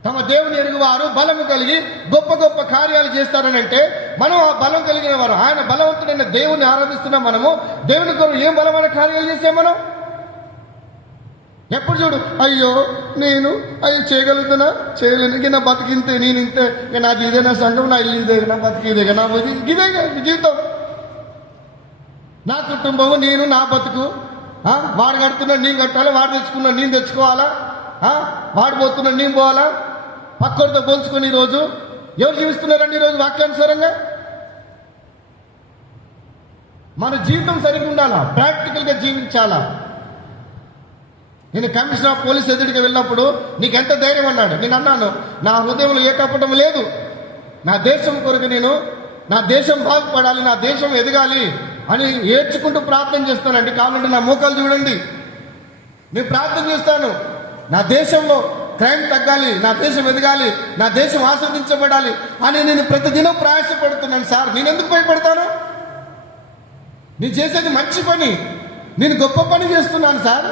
తమ దేవుని ఎరుగువారు బలము కలిగి గొప్ప గొప్ప కార్యాలు చేస్తారని అంటే, మనం ఆ బలం కలిగిన వారు, ఆయన బలవంతుడైన దేవుని ఆరాధిస్తున్నాం. మనము దేవుని కొరకు ఏం బలమైన కార్యాలు చేసాం మనం? ఎప్పుడు చూడు, అయ్యో నేను చేయగలుగుతున్నా, చేయలేను, నా బతికింతే, నేను ఇంతే, నాది ఇదే, నా సంఘం, నా ఇల్లు ఇదే, నా బతికి ఇదే, నా ఇదే జీవితం, నా కుటుంబము, నేను, నా బతుకు. వాడు కడుతున్నాడు నేను కట్టాలి, వాడు తెచ్చుకున్నాడు నేను తెచ్చుకోవాలా, వాడు పోతున్నాడు నేను పోవాలా, పక్కడితో పోల్చుకొని ఈరోజు ఎవరు జీవిస్తున్నారండి ఈరోజు వాక్యానుసారంగా? మన జీవితం సరిగ్గా ఉండాలా, ప్రాక్టికల్గా జీవించాలా. నేను కమిషనర్ ఆఫ్ పోలీస్ ఎదుటికి వెళ్ళినప్పుడు నీకెంత ధైర్యం అన్నాడు. నేను అన్నాను, నా హృదయంలో ఏ కపటం లేదు. నా దేశం కొరకు నేను, నా దేశం బాగుపడాలి, నా దేశం ఎదగాలి అని ఏడ్చుకుంటూ ప్రార్థన చేస్తానండి. కావాలంటే నా మోకాలు చూడండి, నేను ప్రార్థన చేస్తాను. నా దేశంలో క్రైమ్ తగ్గాలి, నా దేశం ఎదగాలి, నా దేశం ఆస్వాదించబడాలి అని నేను ప్రతిదినం ప్రయాసపడుతున్నాను. సార్, నేను ఎందుకు భయపడతాను? నేను చేసేది మంచి పని, నేను గొప్ప పని చేస్తున్నాను సార్.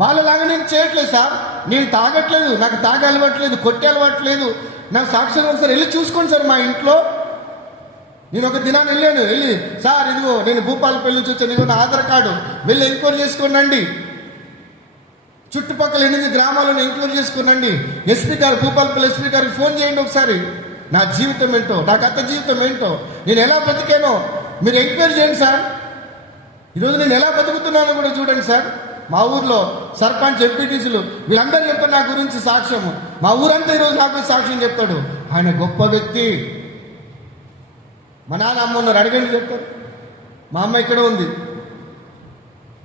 వాళ్ళలాగా నేను చేయట్లేదు సార్. నేను తాగట్లేదు, నాకు తాగ అలవాట్లేదు, కొట్టే అలవాట్లేదు. నాకు సాక్ష్యం ఒకసారి వెళ్ళి చూసుకోండి సార్. మా ఇంట్లో నేను ఒక దినాన్ని వెళ్ళి సార్ ఇదిగో నేను భూపాలపల్లి నుంచి వచ్చాను, ఇదిగో నా ఆధార్ కార్డు, వెళ్ళి ఎంక్వైరీ చేసుకోండి. చుట్టుపక్కల 8 గ్రామాలను ఎంక్వైరీ చేసుకోండి. ఎస్పీ గారు, భూపాలపల్లి ఎస్పీ గారికి ఫోన్ చేయండి ఒకసారి. నా జీవితం ఏంటో, నా గత జీవితం ఏంటో, నేను ఎలా బతికానో మీరు ఎంక్వైరీ చేయండి సార్. ఈరోజు నేను ఎలా బతుకుతున్నానో కూడా చూడండి సార్. మా ఊర్లో సర్పంచ్, ఎంపీటీసీలు వీళ్ళందరూ చెప్తారు నా గురించి సాక్ష్యము. మా ఊరంతా ఈరోజు నా గురించి సాక్ష్యం చెప్తాడు. ఆయన గొప్ప వ్యక్తి. మా నాన్న అమ్మ ఉన్నారు, అడగండి చెప్తారు. మా అమ్మ ఇక్కడ ఉంది.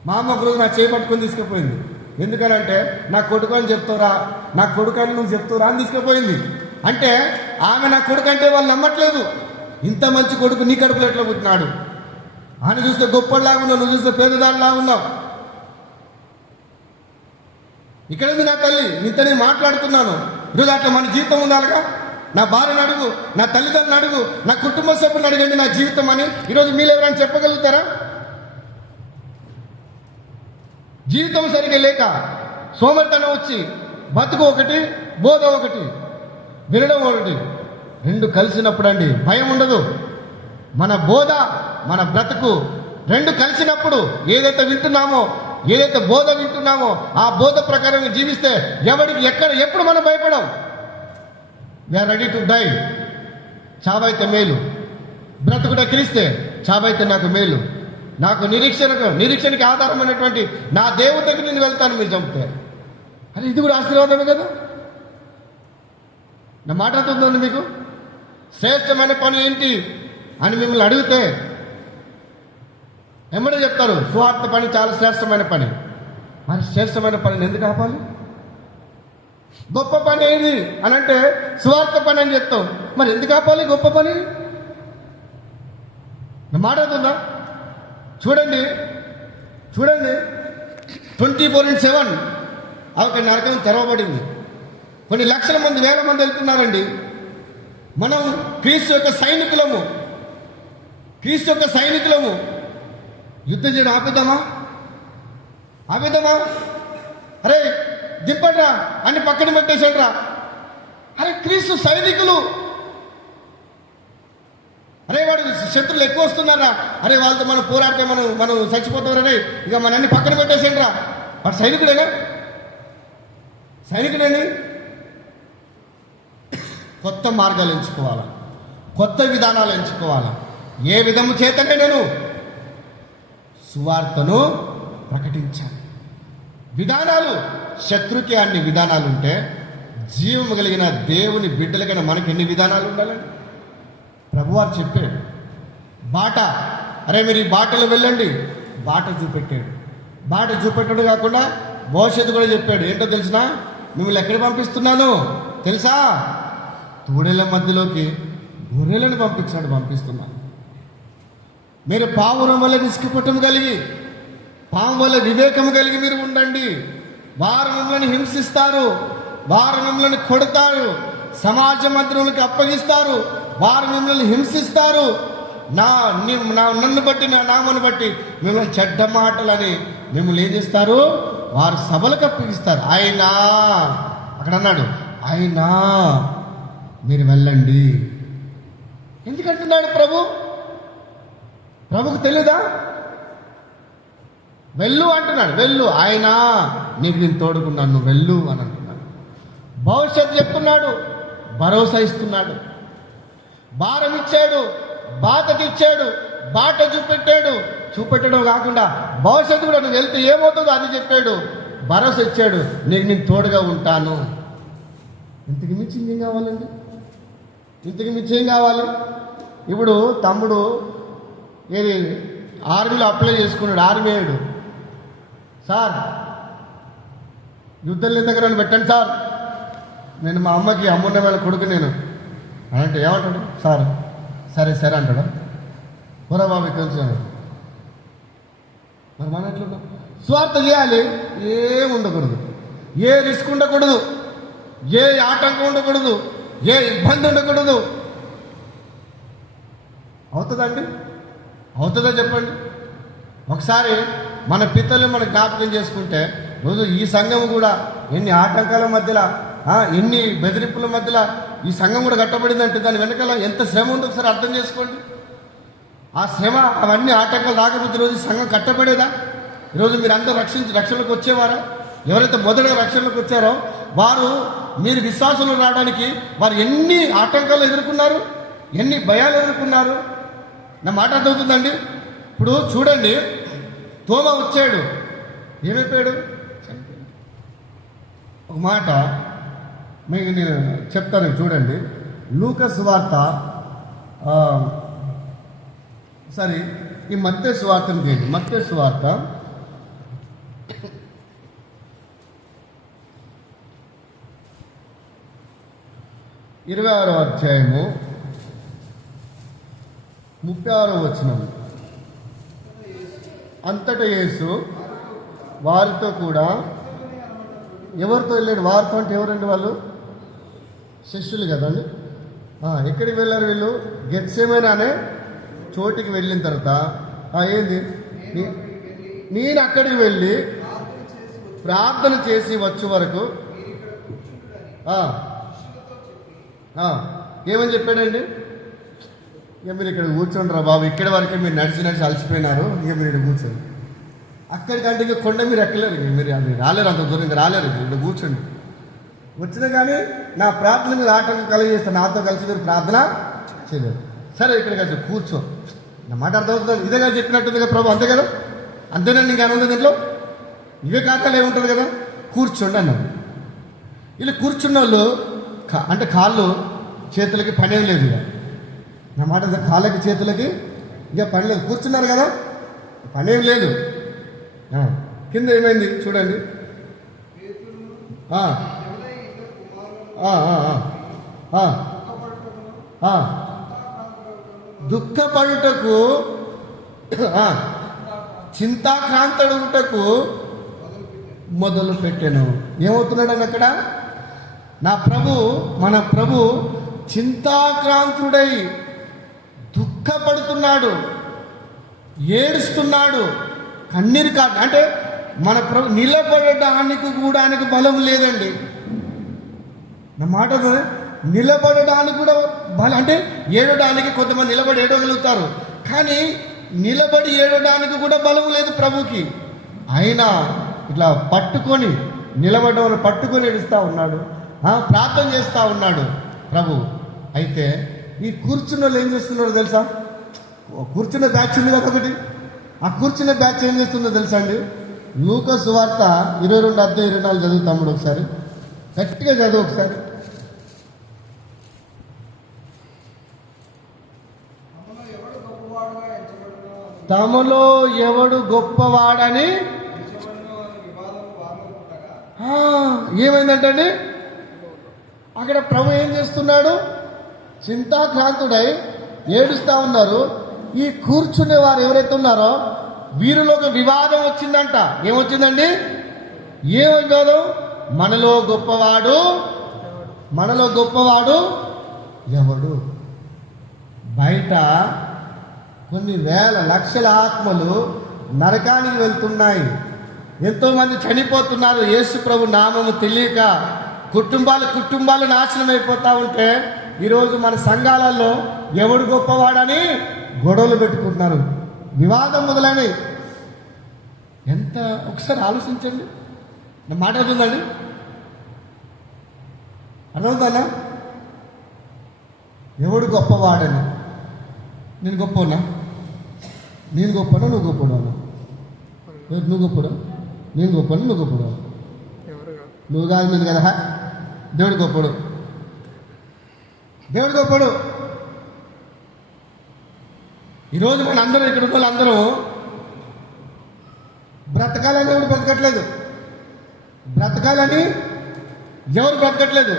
మా అమ్మ ఒకరోజు నా చేయి పట్టుకొని తీసుకుపోయింది. ఎందుకనంటే నా కొడుకు అని చెప్తారా, నా కొడుకు అని నువ్వు చెప్తారా అని తీసుకుపోయింది. అంటే ఆమె నా కొడుకు అంటే వాళ్ళు నమ్మట్లేదు. ఇంత మంచి కొడుకు నీ కడుపులో ఎట్లా పుట్టినాడు? ఆయన చూస్తే గొప్పలాగా ఉన్నావు, నువ్వు చూస్తే పేదదానిలాగా ఉన్నావు. ఇక్కడ ఉంది నా తల్లి, నీతో నేను మాట్లాడుతున్నాను. ఈరోజు అట్లా మన జీవితం ఉండాలిగా. నా భార్యను అడుగు, నా తల్లిదండ్రులను అడుగు, నా కుటుంబ సభ్యులను అడగండి నా జీవితం అని. ఈరోజు మీరు ఎవరైనా చెప్పగలుగుతారా? జీవితం సరిగ్గా లేక సోమర్తనం వచ్చి బతుకు ఒకటి, బోధ ఒకటి, వినడం ఒకటి, రెండు కలిసినప్పుడు అండి భయం ఉండదు. మన బోధ, మన బ్రతుకు రెండు కలిసినప్పుడు ఏదైతే వింటున్నామో, ఏదైతే బోధ వింటున్నామో ఆ బోధ ప్రకారం జీవిస్తే ఎవరికి ఎక్కడ ఎప్పుడు మనం భయపడం. We are ready to die. చావైతే మేలు, బ్రతుకుట క్రీస్తే, చావైతే నాకు మేలు. నాకు నిరీక్షణకి ఆధారమైనటువంటి నా దేవుడి దగ్గర నేను వెళ్తాను మీరు చంపితే. అది ఇది కూడా ఆశీర్వాదమే కదా. నా మాట అవుతుందండి మీకు. శ్రేష్టమైన పని ఏంటి అని మిమ్మల్ని అడిగితే ఎమ్మడే చెప్తారు, స్వార్థ పని చాలా శ్రేష్టమైన పని. మరి శ్రేష్టమైన పనిని ఎందుకు ఆపాలి? గొప్ప పని ఏది అని అంటే స్వార్థ పని అని చెప్తాం. మరి ఎందుకు ఆపాలి గొప్ప పని? నా మాట అవుతుందా? చూడండి 24/7 ఒక నరకం తెరవబడింది. కొన్ని లక్షల మంది, వేల మంది వెళ్తున్నారండి. మనం క్రీస్తు యొక్క సైనికులము. యుద్ధం చేయడం ఆపిద్దామా? అరే దింపడ్రా అన్ని పక్కన పెట్టేసాడ్రా. అరే క్రీస్తు సైనికులు. అరే వాడు శత్రువులు ఎక్కువ వస్తున్నారా, అరే వాళ్ళతో మనం పోరాడితే మనం చచ్చిపోతామని ఇక మన అన్ని పక్కన పెట్టేసాడ్రా. వాడు సైనికుడేనా? కొత్త మార్గాలు ఎంచుకోవాలా, కొత్త విధానాలు ఎంచుకోవాలా. ఏ విధము చేతనే నేను సువార్తను ప్రకటించాలి. విధానాలు, శత్రుకి అన్ని విధానాలు ఉంటే జీవము కలిగిన దేవుని బిడ్డలకైనా మనకి ఎన్ని విధానాలు ఉండాలండి? ప్రభువారు చెప్పాడు బాట. అరే మీరు ఈ బాటలో వెళ్ళండి, బాట చూపెట్టాడు కాకుండా భవిష్యత్తు కూడా చెప్పాడు. ఏంటో తెలిసినా, మిమ్మల్ని ఎక్కడ పంపిస్తున్నాను తెలుసా? తూడేళ్ల మధ్యలోకి గొర్రెలను పంపిస్తున్నాను. మీరు పావురం వల్ల నిష్కపటం కలిగి, పాము వల్ల వివేకం కలిగి మీరు ఉండండి. వారు మిమ్మల్ని హింసిస్తారు, వారు మిమ్మల్ని కొడతారు, సమాజ మంత్రులకు అప్పగిస్తారు, వారు మిమ్మల్ని హింసిస్తారు. నన్ను బట్టి, నా నామను బట్టి మిమ్మల్ని చెడ్డ మాటలని మిమ్మల్ని ఏం చేస్తారు? వారు సభలకు అప్పగిస్తారు. అయినా అక్కడ అన్నాడు, అయినా మీరు వెళ్ళండి. ఎందుకంటున్నాడు ప్రభుకు తెలియదా? వెళ్ళు అంటున్నాడు. వెళ్ళు, ఆయన నీకు నేను తోడుకున్నాను, నువ్వు వెళ్ళు అని అంటున్నాడు. భవిష్యత్తు చెప్తున్నాడు, భరోసా ఇస్తున్నాడు, భారం ఇచ్చాడు, బాధకి ఇచ్చాడు, బాట చూపెట్టడం కాకుండా భవిష్యత్తు కూడా నువ్వు వెళ్తే ఏమవుతుందో అది చెప్పాడు, భరోసా ఇచ్చాడు, నీకు నేను తోడుగా ఉంటాను. ఇంతకు మించి ఏం కావాలండి? ఇంతకు మించి ఏం కావాలి? ఇప్పుడు తమ్ముడు ఏది ఆర్మీలో అప్లై చేసుకున్నాడు, ఆర్మీ అయ్యాడు. సార్ యుద్ధం లేని దగ్గర నన్ను పెట్టండి సార్, నేను మా అమ్మకి అమ్మున్న కొడుకు నేను అంటే ఏమంటాడు? సార్ సరే సరే అంటాడు. పొరా బాబు ఇక్కడ మరి మన ఎట్లా స్వార్థ చేయాలి, ఏం ఉండకూడదు, ఏ రిస్క్ ఉండకూడదు, ఏ ఆటంకం ఉండకూడదు, ఏ ఇబ్బంది ఉండకూడదు. అవుతుందండి? అవుతుందా చెప్పండి? ఒకసారి మన పితలు మన జ్ఞాపకం చేసుకుంటే రోజు ఈ సంఘం కూడా ఎన్ని ఆటంకాల మధ్యలో, ఎన్ని బెదిరింపుల మధ్యలో ఈ సంఘం కూడా కట్టబడిందంటే దాని వెనకాల ఎంత శ్రమ ఉందో ఒకసారి అర్థం చేసుకోండి. ఆ శ్రమ అవన్నీ ఆటంకాలు రాకపోతే ఈరోజు ఈ సంఘం కట్టబడేదా? ఈరోజు మీరు అందరూ రక్షణలోకి వచ్చేవారా? ఎవరైతే మొదటగా రక్షణలోకి వచ్చారో వారు మీరు విశ్వాసంలో రావడానికి వారు ఎన్ని ఆటంకాలు ఎదుర్కొన్నారు, ఎన్ని భయాలు ఎదుర్కొన్నారు. నా మాట అర్థమవుతుందండి? ఇప్పుడు చూడండి, తోమ వచ్చాడు, ఏమైపోయాడు? ఒక మాట మీకు నేను చెప్తాను చూడండి. లూకా సువార్త సరే ఈ మత్తయి సువార్తను చేయండి. మత్తయి సువార్త 26వ అధ్యాయము 36వ వచనం. అంతటా యేసు వారితో కూడా, ఎవరితో వెళ్ళాడు? వారితో అంటే ఎవరండి? వాళ్ళు శిష్యులు కదండి. ఎక్కడికి వెళ్ళారు వీళ్ళు? గెత్సేమనే అనే చోటికి వెళ్ళిన తర్వాత ఏంది? నేను అక్కడికి వెళ్ళి ప్రార్థన చేసి వచ్చే వరకు ఏమని చెప్పాడండి? ఇక మీరు ఇక్కడ కూర్చోండి రా బాబు, ఇక్కడి వరకే మీరు నడిచి అలసిపోయినారు, ఇక మీరు ఇక్కడ కూర్చోండి. అక్కడికంటే ఇక కొండ మీరు ఎక్కలేరు, మీరు రాలేరు, అంత దూరం ఇంకా రాలేరు, ఇక్కడ కూర్చోండి. వచ్చినా కానీ నా ప్రార్థన మీరు ఆటంకం కలిగేస్తారు, నాతో కలిసి మీరు ప్రార్థన చేయలేరు. సరే ఇక్కడ కలిసి కూర్చో. నా మాట అర్థమవుతుంది, ఇదేగా చెప్పినట్టుంది కదా ప్రభు, అంతే కదా? అంతేనండి, ఇంకా ఉంది దీంట్లో. ఇవే కాకాలు ఏముంటుంది కదా, కూర్చోండి అన్నారు. వీళ్ళు కూర్చున్న వాళ్ళు అంటే కాళ్ళు చేతులకి పనేం లేదు. ఇక నా మాట కాళ్ళకి చేతులకి ఇక పని లేదు, కూర్చున్నారు కదా, పనేం లేదు. కింద ఏమైంది చూడండి. దుఃఖపడుటకు చింతాక్రాంతుడుటకు మొదలు పెట్టాను. ఏమవుతున్నాడని అక్కడ? నా ప్రభు, మన ప్రభు చింతాక్రాంతుడై దుఃఖపడుతున్నాడు, ఏడుస్తున్నాడు, కన్నీరు కాదు. అంటే మన ప్రభు నిలబడడానికి కూడా ఆయనకు బలం లేదండి. నా మాట నిలబడడానికి కూడా బలం, అంటే ఏడడానికి కొంతమంది నిలబడి ఏడగలుగుతారు, కానీ నిలబడి ఏడడానికి కూడా బలం లేదు ప్రభుకి. అయినా ఇట్లా పట్టుకొని నిలబడ్డ పట్టుకొని ఏడుస్తూ ఉన్నాడు, ప్రార్థన చేస్తూ ఉన్నాడు ప్రభు. అయితే ఈ కూర్చున్న వాళ్ళు ఏం చేస్తున్నారో తెలుసా? కూర్చున్న బ్యాచ్ ఉంది కదా ఒకటి, ఆ కూర్చున్న బ్యాచ్ ఏం చేస్తుందో తెలుసా అండి? లూకా సువార్త 22:24 చదువు తమ్ముడు, ఒకసారి గట్టిగా చదువు ఒకసారి. తమలో ఎవడు గొప్పవాడని ఏమైందంటండి? అక్కడ ప్రభు ఏం చేస్తున్నాడు? చింతాక్రాంతుడై ఏడుస్తూ ఉన్నారు. ఈ కూర్చునే వారు ఎవరైతే ఉన్నారో వీరిలో ఒక వివాదం వచ్చిందంట. ఏమొచ్చిందండి? ఏ వివాదం? మనలో గొప్పవాడు ఎవడు? బయట కొన్ని వేల లక్షల ఆత్మలు నరకానికి వెళ్తున్నాయి, ఎంతోమంది చనిపోతున్నారు యేసు ప్రభు నామము తెలియక. కుటుంబాలు నాశనం అయిపోతూ ఉంటే ఈరోజు మన సంఘాలలో ఎవడు గొప్పవాడని గొడవలు పెట్టుకుంటున్నారు, వివాదం మొదలైనవి. ఎంత ఒకసారి ఆలోచించండి. నా మాట అవుతుందండి? అర్థమవుతానా? ఎవడు గొప్పవాడని? నేను గొప్పనా? నువ్వు గొప్పడా? నువ్వు గొప్పడా? నేను గొప్పను, నువ్వు గొప్పడు. నువ్వు కాదు, నేను కదా. దేవుడు గొప్పడు. దేవుడు గొప్పడు. ఈరోజు మన అందరూ ఇక్కడ ఉన్న వాళ్ళందరూ బ్రతకాలని ఎవరు బ్రతకట్లేదు. బ్రతకాలని ఎవరు బ్రతకట్లేదు.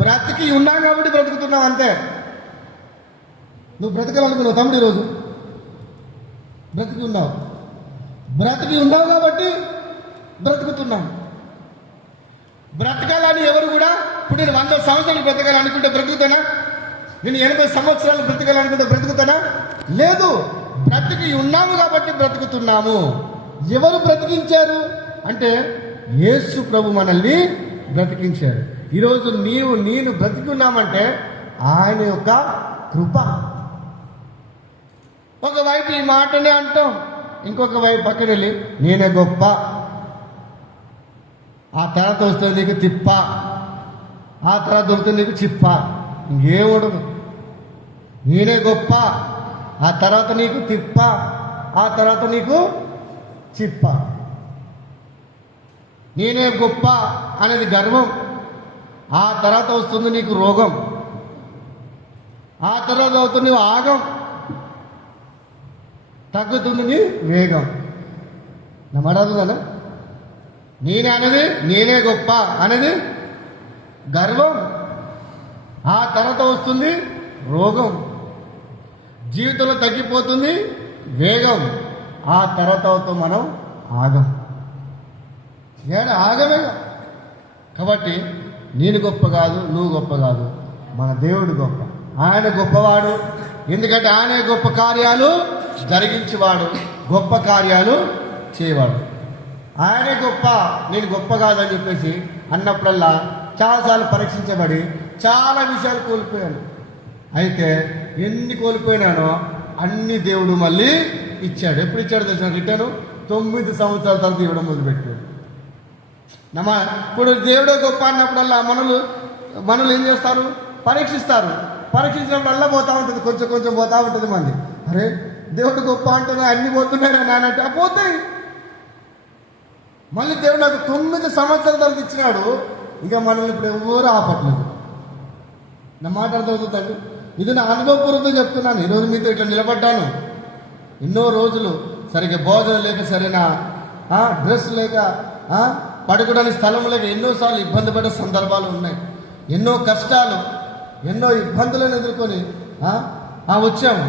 బ్రతికి ఉన్నాం కాబట్టి బ్రతుకుతున్నావు అంతే. నువ్వు బ్రతకాలనుకున్నావు తమ్ముడు, ఈరోజు బ్రతికి ఉన్నావు. బ్రతికి ఉన్నావు కాబట్టి బ్రతుకుతున్నావు. బ్రతకాలని ఎవరు కూడా ఇప్పుడు నేను 100 సంవత్సరాలు బ్రతకాలనుకుంటే బ్రతుకుతానా? నేను 80 సంవత్సరాలు బ్రతకాలనుకుంటే బ్రతుకుతానా? లేదు. బ్రతికి ఉన్నాము కాబట్టి బ్రతుకుతున్నాము. ఎవరు బ్రతికించారు అంటే యేసు ప్రభు మనల్ని బ్రతికించారు. ఈరోజు నేను బ్రతికున్నామంటే ఆయన యొక్క కృప. ఒకవైపు ఈ మాటనే అంటాం, ఇంకొక వైపు పక్కన వెళ్ళి నేనే గొప్ప, ఆ తర్వాత వస్తుంది నీకు తిప్ప, ఆ తర్వాత దొరుకుతుంది నీకు చిప్ప, ఇంకేముండదు. నేనే గొప్ప, ఆ తర్వాత నీకు తిప్ప, ఆ తర్వాత నీకు చిప్ప. నేనే గొప్ప అనేది గర్వం, ఆ తర్వాత వస్తుంది నీకు రోగం, ఆ తర్వాత అవుతుంది నీవు ఆగం, తగ్గుతుంది నీ వేగం. నా మరాదుదనా? నేనే గొప్ప అనేది గర్వం, ఆ తర్వాత వస్తుంది రోగం, జీవితంలో తగ్గిపోతుంది వేగం, ఆ తర్వాత అవుతాం మనం ఆగం. ఆగమే. కాబట్టి నేను గొప్ప కాదు, నువ్వు గొప్ప కాదు, మన దేవుడు గొప్ప. ఆయన గొప్పవాడు. ఎందుకంటే ఆయన గొప్ప కార్యాలు జరిగించేవాడు, గొప్ప కార్యాలు చేయవాడు. ఆయనే గొప్ప, నేను గొప్ప కాదని చెప్పేసి అన్నప్పుడల్లా చాలాసార్లు పరీక్షించబడి చాలా విషయాలు కోల్పోయాను. అయితే ఎన్ని కోల్పోయినానో అన్ని దేవుడు మళ్ళీ ఇచ్చాడు. ఎప్పుడు ఇచ్చాడు తెలిసిన? రిటర్ను 9 సంవత్సరాల తర్వాత ఇవ్వడం మొదలుపెట్టాడు. ఇప్పుడు దేవుడే గొప్ప అన్నప్పుడల్లా మనలు ఏం చేస్తారు? పరీక్షిస్తారు. పరీక్షించినప్పుడల్లా పోతా ఉంటుంది, కొంచెం కొంచెం పోతా ఉంటుంది. మంది అరే దేవుడు గొప్ప అంటున్నా, అన్ని పోతున్నాయి నానంటే పోతాయి. మళ్ళీ దేవుడు నాకు 9 సంవత్సరాల తర్వాత ఇచ్చినాడు. ఇక మనల్ని ఇప్పుడు ఎవరు ఆపట్లేదు. నా మాట అర్థమవుతుందండి. ఇది నా అనుభవపూర్వకంగా చెప్తున్నాను. ఈరోజు మీతో ఇట్లా నిలబడ్డాను. ఎన్నో రోజులు సరిగ్గా భోజనం లేక, సరైన డ్రెస్ లేక, పడుకోవడానికి స్థలం లేక ఎన్నోసార్లు ఇబ్బంది పడే సందర్భాలు ఉన్నాయి. ఎన్నో కష్టాలు, ఎన్నో ఇబ్బందులను ఎదుర్కొని వచ్చాము.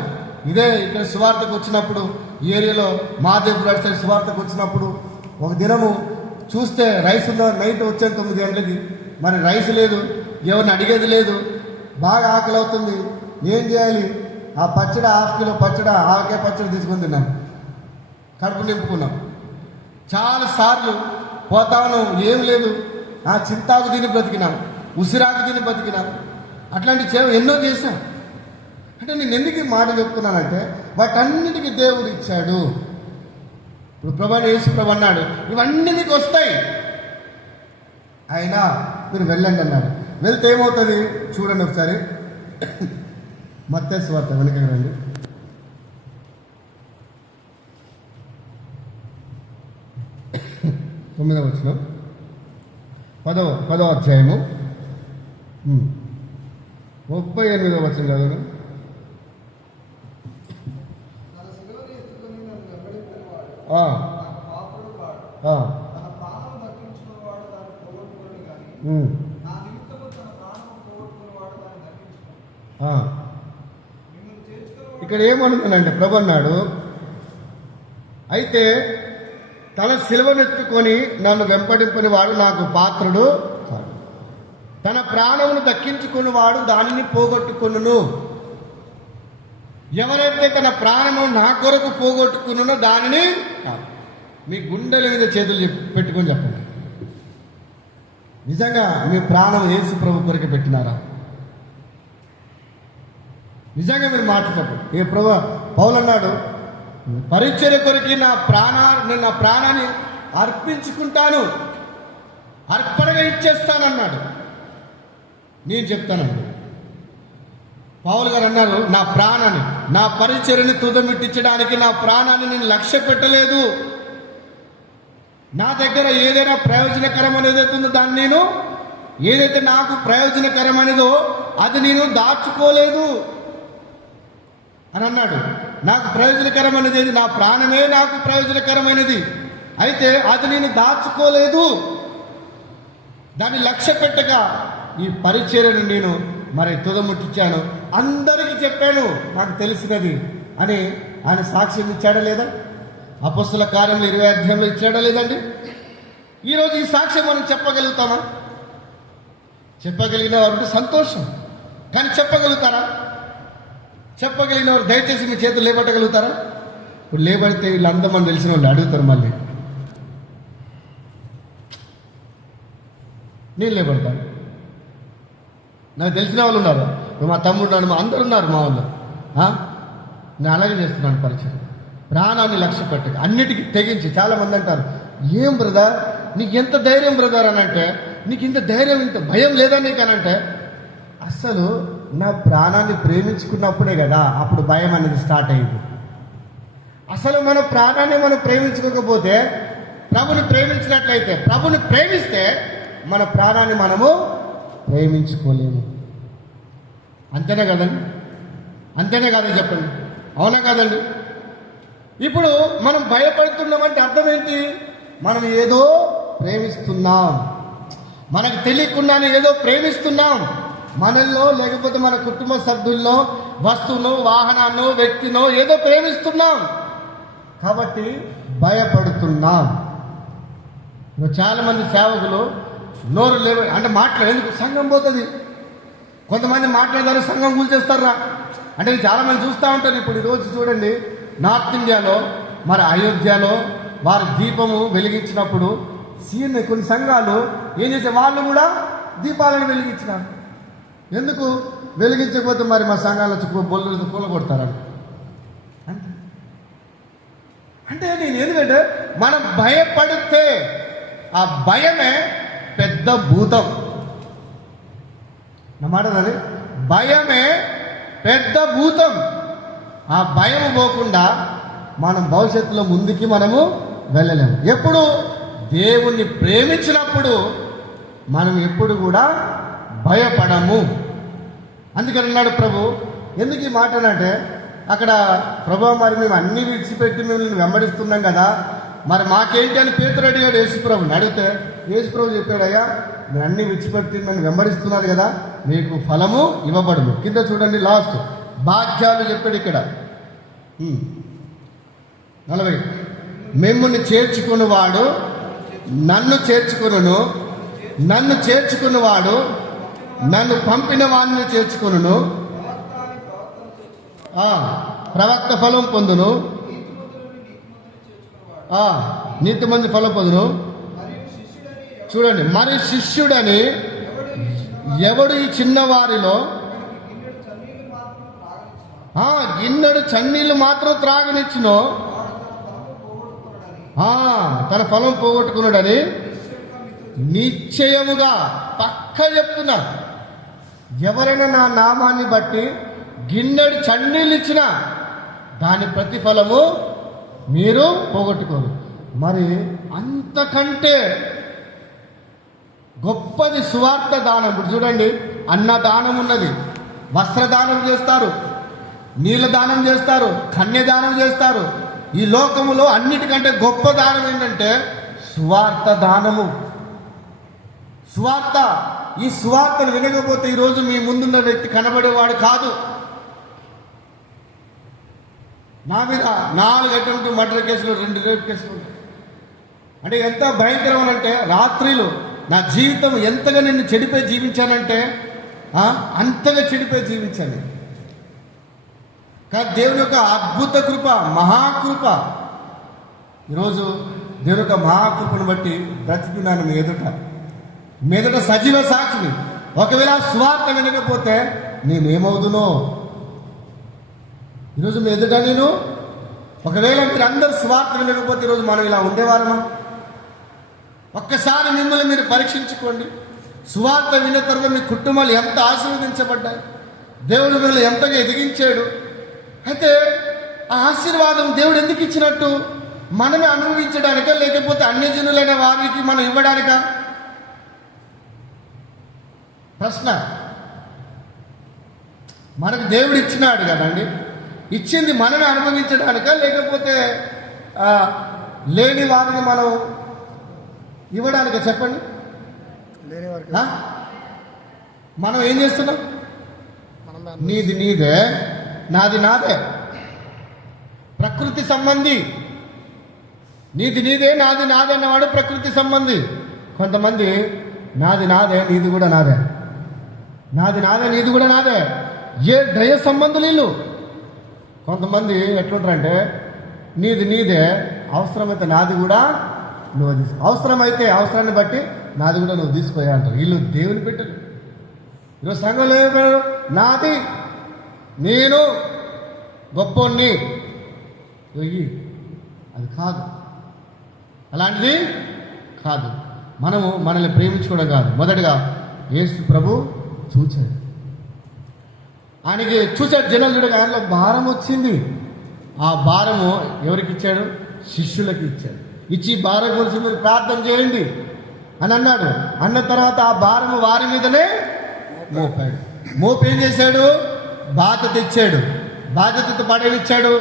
ఇదే ఇక్కడ సువార్తకు వచ్చినప్పుడు, ఈ ఏరియాలో మాదేపుడు అడిసరి సువార్తకు వచ్చినప్పుడు ఒక దినము చూస్తే రైస్ ఉన్న నైట్ వచ్చాను 9 గంటలకి. మరి రైస్ లేదు, ఎవరిని అడిగేది లేదు, బాగా ఆకలి అవుతుంది. ఏం చేయాలి? ఆ పచ్చడి, 1/2 కిలో పచ్చడి, ఆవకాయ పచ్చడి తీసుకొని తిన్నాను. కడుపు నింపుకున్నాం. చాలాసార్లు పోతాను, ఏం లేదు, చింతాకు తిని బ్రతికినాను, ఉసిరాకు తిని బ్రతికినాను. అట్లాంటి ఎన్నో చేశాను. అంటే నేను ఎందుకు ఈ మాట చెప్తున్నానంటే వాటన్నిటికీ దేవుడు ఇచ్చాడు. ఇప్పుడు ప్రభు యేసు ప్రభు అన్నాడు, ఇవన్నీ మీకు వస్తాయి, అయినా మీరు వెళ్ళండి అన్నాడు. వెళ్తే ఏమవుతుంది చూడండి ఒకసారి. మత్తయి సువార్త వెనకకి రండి. 9వ వచనం, 10వ అధ్యాయము 38వ వచనం చదవండి. ఇక్కడ ఏమనుకున్నానంటే ప్రభు అన్నాడు, అయితే తన సిలువనెత్తుకొని నన్ను వెంపడింపని వాడు నాకు పాత్రుడు కాడు. తన ప్రాణమును దక్కించుకుని వాడు దానిని పోగొట్టుకును. ఎవరైతే తన ప్రాణము నా కొరకు పోగొట్టుకున్నో దానిని కాదు. మీ గుండెల మీద చేతులు పెట్టుకొని చెప్పండి, నిజంగా మీ ప్రాణం యేసు ప్రభు కొరకు పెట్టినారా? నిజంగా మీరు మాట్లాడరు. ఏ ప్రభు పౌలు అన్నాడు, పరిచర్య కొరకు నేను నా ప్రాణాన్ని అర్పించుకుంటాను, అర్పణగా ఇచ్చేస్తానన్నాడు. నేను చెప్తానండి, పౌలు గారు అన్నారు, నా ప్రాణాన్ని, నా పరిచర్యని తుదమిట్టించడానికి నా ప్రాణాన్ని నేను లక్ష్య పెట్టలేదు. నా దగ్గర ఏదైనా ప్రయోజనకరం అనేది ఉందో దాన్ని నేను, ఏదైతే నాకు ప్రయోజనకరం అనేదో అది నేను దాచుకోలేదు అని అన్నాడు. నాకు ప్రయోజనకరమైనది ఏది? నా ప్రాణమే నాకు ప్రయోజనకరమైనది. అయితే అది నేను దాచుకోలేదు, దాన్ని లక్ష్య పెట్టగా ఈ పరిచర్యను నేను మరి తుదముట్టించాను, అందరికీ చెప్పాను నాకు తెలిసినది అని ఆయన సాక్ష్యం ఇచ్చాడా లేదా? అపొస్తలుల కార్యములు 20వ అధ్యాయంలో ఇచ్చాడా లేదండి? ఈరోజు ఈ సాక్ష్యం మనం చెప్పగలుగుతామా? చెప్పగలిగిన వారు సంతోషం, కానీ చెప్పగలుగుతారా? చెప్పగలిగిన వారు దయచేసి మీ చేతులు లేబట్టగలుగుతారా? ఇప్పుడు లేబడితే వీళ్ళంతా మనం తెలిసిన వాళ్ళు అడుగుతారు, మళ్ళీ నేను లేబడతాను. నాకు తెలిసిన వాళ్ళు ఉన్నారు, మా తమ్ముడు ఉన్నారు, మా అందరు ఉన్నారు మా వాళ్ళు. నేను అలాగే చేస్తున్నాను పరిచయం, ప్రాణాన్ని లక్ష్య పెట్టక అన్నిటికీ తెగించి. చాలామంది అంటారు, ఏం బ్రదర్ నీకు ఎంత ధైర్యం బ్రదర్ అని అంటే, నీకు ఇంత ధైర్యం ఇంత భయం లేదా నీకు అని అంటే, అసలు నా ప్రాణాన్ని ప్రేమించుకున్నప్పుడే కదా అప్పుడు భయం అనేది స్టార్ట్ అయింది. అసలు మన ప్రాణాన్ని మనం ప్రేమించుకోకపోతే, ప్రభుని ప్రేమించినట్లయితే, ప్రభుని ప్రేమిస్తే మన ప్రాణాన్ని మనము ప్రేమించుకోలేము. అంతేనే కదండి? అంతేనే కాదని చెప్పండి, అవునా కాదండి? ఇప్పుడు మనం భయపడుతున్నామంటే అర్థం ఏంటి? మనం ఏదో ప్రేమిస్తున్నాం, మనకు తెలియకుండానే ఏదో ప్రేమిస్తున్నాం. మనల్లో లేకపోతే మన కుటుంబ సభ్యుల్లో, వస్తువును, వాహనాన్ని, వ్యక్తినో ఏదో ప్రేమిస్తున్నాం కాబట్టి భయపడుతున్నాం. చాలా మంది సేవకులు నోరు లేవు అంటే మాట్లాడేందుకు సంఘం పోతుంది. కొంతమంది మాట్లాడతారు, సంఘం కూల్చేస్తారా అంటే చాలా మంది చూస్తూ ఉంటారు. ఇప్పుడు ఈరోజు చూడండి, నార్త్ ఇండియాలో మరి అయోధ్యలో వారి దీపము వెలిగించినప్పుడు కొన్ని సంఘాలు ఏం చేసే, వాళ్ళు కూడా దీపాలను వెలిగించినారు. ఎందుకు వెలిగించకపోతే మరి మా సంఘాలు బొల్లు కూలగొడతారని అంటే నేను ఎందుకంటే మనం భయపడితే ఆ భయమే పెద్ద భూతం. నా మాట అది, భయమే పెద్ద భూతం. ఆ భయం పోకుండా మనం భవిష్యత్తులో ముందుకి మనము వెళ్ళలేము. ఎప్పుడు దేవుణ్ణి ప్రేమించినప్పుడు మనం ఎప్పుడు కూడా భయపడము. అందుకని అన్నాడు ప్రభు. ఎందుకు ఈ మాట అంటే, అక్కడ ప్రభు మరి మేము అన్ని విడిచిపెట్టి మిమ్మల్ని వెంబడిస్తున్నాం కదా, మరి మాకేంటి అని పేతురు అడిగాడు యేసుప్రభుని. అడిగితే యేసుప్రభు చెప్పాడు, అయ్యా మీరు అన్ని విడిచిపెట్టి నన్ను వెంబడిస్తున్నారు కదా, మీకు ఫలము ఇవ్వబడును. కింద చూడండి, లాస్ట్ భాగ్యాలు చెప్పాడు ఇక్కడ 40. మిమ్ముని చేర్చుకున్నవాడు నన్ను చేర్చుకును, నన్ను చేర్చుకున్నవాడు నన్ను పంపిన వాడిని చేర్చుకును, ప్రవక్త ఫలం పొందును, నీతిమంది ఫలం పొందును. చూడండి, మరి శిష్యుడని ఎవడు ఈ చిన్నవారిలో గిన్నెడు చన్నీళ్ళు మాత్రం త్రాగనిచ్చునో తన ఫలం పోగొట్టుకున్నాడని నిశ్చయముగా పక్క చెప్తున్నా. ఎవరైనా నా నామాన్ని బట్టి గిన్నెడు చన్నీళ్ళు ఇచ్చినా దాని ప్రతిఫలము మీరు పోగొట్టుకోరు. మరి అంతకంటే గొప్పది సువార్త దానం. ఇప్పుడు చూడండి, అన్నదానం ఉన్నది, వస్త్రదానం చేస్తారు, నీళ్ళ దానం చేస్తారు, కన్యదానం చేస్తారు. ఈ లోకములో అన్నిటికంటే గొప్ప దానం ఏంటంటే సువార్త దానము. సువార్త, ఈ సువార్తను వినకపోతే ఈరోజు మీ ముందున్న వ్యక్తి కనబడేవాడు కాదు. నా మీద 4 అటెంప్ట్ మర్డర్ కేసులు, 2 రేప్ కేసులు. అంటే ఎంత భయంకరం అంటే, రాత్రిలు నా జీవితం ఎంతగా నిన్ను చెడిపోయి జీవించానంటే అంతగా చెడిపోయి జీవించాను. కానీ దేవుని యొక్క అద్భుత కృప, మహాకృప, ఈరోజు దేవుని యొక్క మహాకృపను బట్టి బ్రతికినాను మీ ఎదుట సజీవ సాక్షిని. ఒకవేళ స్వార్థ వినకపోతే నేనేమవుతునో. ఈరోజు మీ ఎదుట నేను, ఒకవేళ మీరు అందరూ స్వార్థ వినకపోతే ఈరోజు మనం ఇలా ఉండేవారమా? ఒక్కసారి మిమ్మల్ని మీరు పరీక్షించుకోండి. సువార్త విన్న తర్వాత మీ కుటుంబాలు ఎంత ఆశీర్వదించబడ్డాయి, దేవుడు మిమ్మల్ని ఎంతగా ఎదిగించాడు. అయితే ఆ ఆశీర్వాదం దేవుడు ఎందుకు ఇచ్చినట్టు? మనమే అనుభవించడానికా, లేకపోతే అన్యజనులైన వారికి మనం ఇవ్వడానికా? ప్రశ్న. మనకు దేవుడు ఇచ్చినాడు కదండి. ఇచ్చింది మనమే అనుభవించడానిక, లేకపోతే లేని వారిని మనం ఇవ్వడానిక? చెప్పండి. మనం ఏం చేస్తున్నాం? నీది నీదే, నాది నాదే. ప్రకృతి సంబంధి. నీది నీదే, నాది నాదే అన్నవాడు ప్రకృతి సంబంధి. కొంతమంది నాది నాదే, నీది కూడా నాదే, నాది నాదే, నీది కూడా నాదే, ఏ దయ సంబంధులు వీళ్ళు. కొంతమంది ఎట్లుంటారంటే నీది నీదే, అవసరమైతే నాది కూడా నువ్వు తీసుకో, అవసరమైతే అవసరాన్ని బట్టి నాది కూడా నువ్వు తీసుకోయా అంటారు. వీళ్ళు దేవుని పెట్టరు. ఈరోజు సంఘంలో ఏమైనా నాది, నేను గొప్పోన్ని వెయ్యి, అది కాదు, అలాంటిది కాదు. మనము మనల్ని ప్రేమించుకోవడం కాదు. మొదటిగా యేసు ప్రభు చూచాడు, ఆయనకి చూశాడు. జనాలు చూడగా ఆయనలో భారం వచ్చింది. ఆ భారము ఎవరికి ఇచ్చాడు? శిష్యులకి ఇచ్చాడు. ఇచ్చి భారం గురించి మీరు ప్రార్థన చేయండి అని అన్నాడు. అన్న తర్వాత ఆ భారము వారి మీదనే మోపాడు. మోపు ఏం చేశాడు? బాధ్యత ఇచ్చాడు. బాధ్యతతో పడేమిచ్చాడు?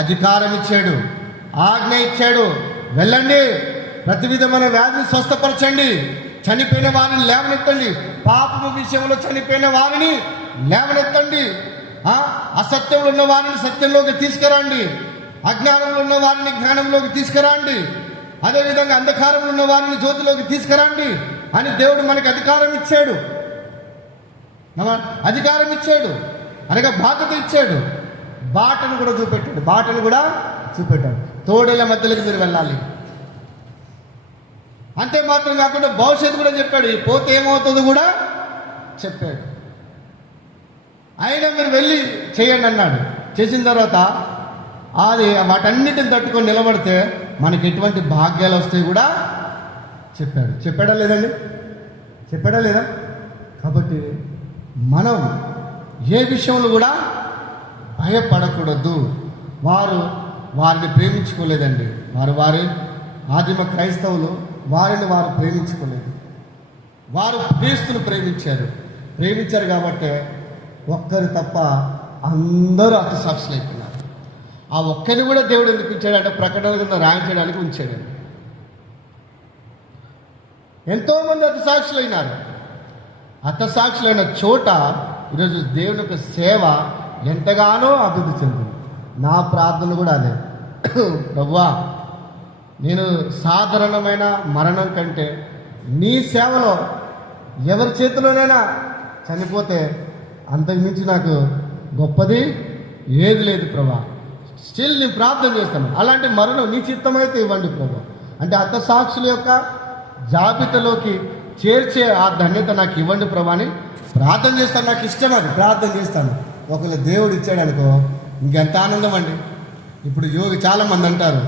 అధికారం ఇచ్చాడు, ఆజ్ఞ ఇచ్చాడు. వెళ్ళండి, ప్రతి విధమైన వ్యాధిని స్వస్థపరచండి, చనిపోయిన వారిని లేవనెత్తండి, పాపము విషయంలో చనిపోయిన వారిని లేవనెత్తండి, అసత్యంలో ఉన్న వారిని సత్యంలోకి తీసుకురండి, అజ్ఞానంలో ఉన్న వారిని జ్ఞానంలోకి తీసుకురండి, అదేవిధంగా అంధకారంలో ఉన్న వారిని జ్యోతిలోకి తీసుకురండి అని దేవుడు మనకి అధికారం ఇచ్చాడు. అధికారం ఇచ్చాడు అనగా బాధ్యత ఇచ్చాడు. బాటను కూడా చూపెట్టాడు. బాటను కూడా చూపెట్టాడు. తోడేళ్ల మధ్యలోకి మీరు వెళ్ళాలి. అంతే మాత్రం కాకుండా భవిష్యత్తు కూడా చెప్పాడు. ఈ పోతే ఏమవుతుందో కూడా చెప్పాడు. అయినా మీరు వెళ్ళి చేయండి అన్నాడు. చేసిన తర్వాత అది వాటన్నిటిని తట్టుకొని నిలబడితే మనకి ఎటువంటి భాగ్యాలు వస్తాయి కూడా చెప్పాడు. చెప్పాడా లేదండి? చెప్పాడా లేదా? కాబట్టి మనం ఏ విషయంలో కూడా భయపడకూడదు. వారిని ప్రేమించుకోలేదండి. వారి ఆదిమ క్రైస్తవులు వారిని వారు ప్రేమించుకోలేదు. వారు క్రీస్తును ప్రేమించారు కాబట్టి ఒక్కరు తప్ప అందరూ హతసాక్షులు అయిపోయినారు. ఆ ఒక్కరిని కూడా దేవుడు ఎందుకు ఉంచాడంటే ప్రకటన కింద రాయించడానికి ఉంచాడండి. ఎంతోమంది హతసాక్షులైనారు. హతసాక్షులైన చోట ఈరోజు దేవుని యొక్క సేవ ఎంతగానో అభివృద్ధి చెందింది. నా ప్రార్థన కూడా అదే, ప్రభువా, నేను సాధారణమైన మరణం కంటే నీ సేవలో ఎవరి చేతిలోనైనా చనిపోతే అంతకుమించి నాకు గొప్పది ఏది లేదు ప్రభా. స్టిల్ నేను ప్రార్థన చేస్తాను, అలాంటి మరణం నీ చిత్తమైతే ఇవ్వండి ప్రభా. అంటే హతసాక్షుల యొక్క జాబితాలోకి చేర్చే ఆ ధన్యత నాకు ఇవ్వండి ప్రభా అని ప్రార్థన చేస్తాను. నాకు ఇష్టం, అది ప్రార్థన చేస్తాను. ఒకవేళ దేవుడు ఇచ్చాడు అనుకో ఇంకెంత ఆనందం అండి. ఇప్పుడు యోగి చాలామంది అంటారు,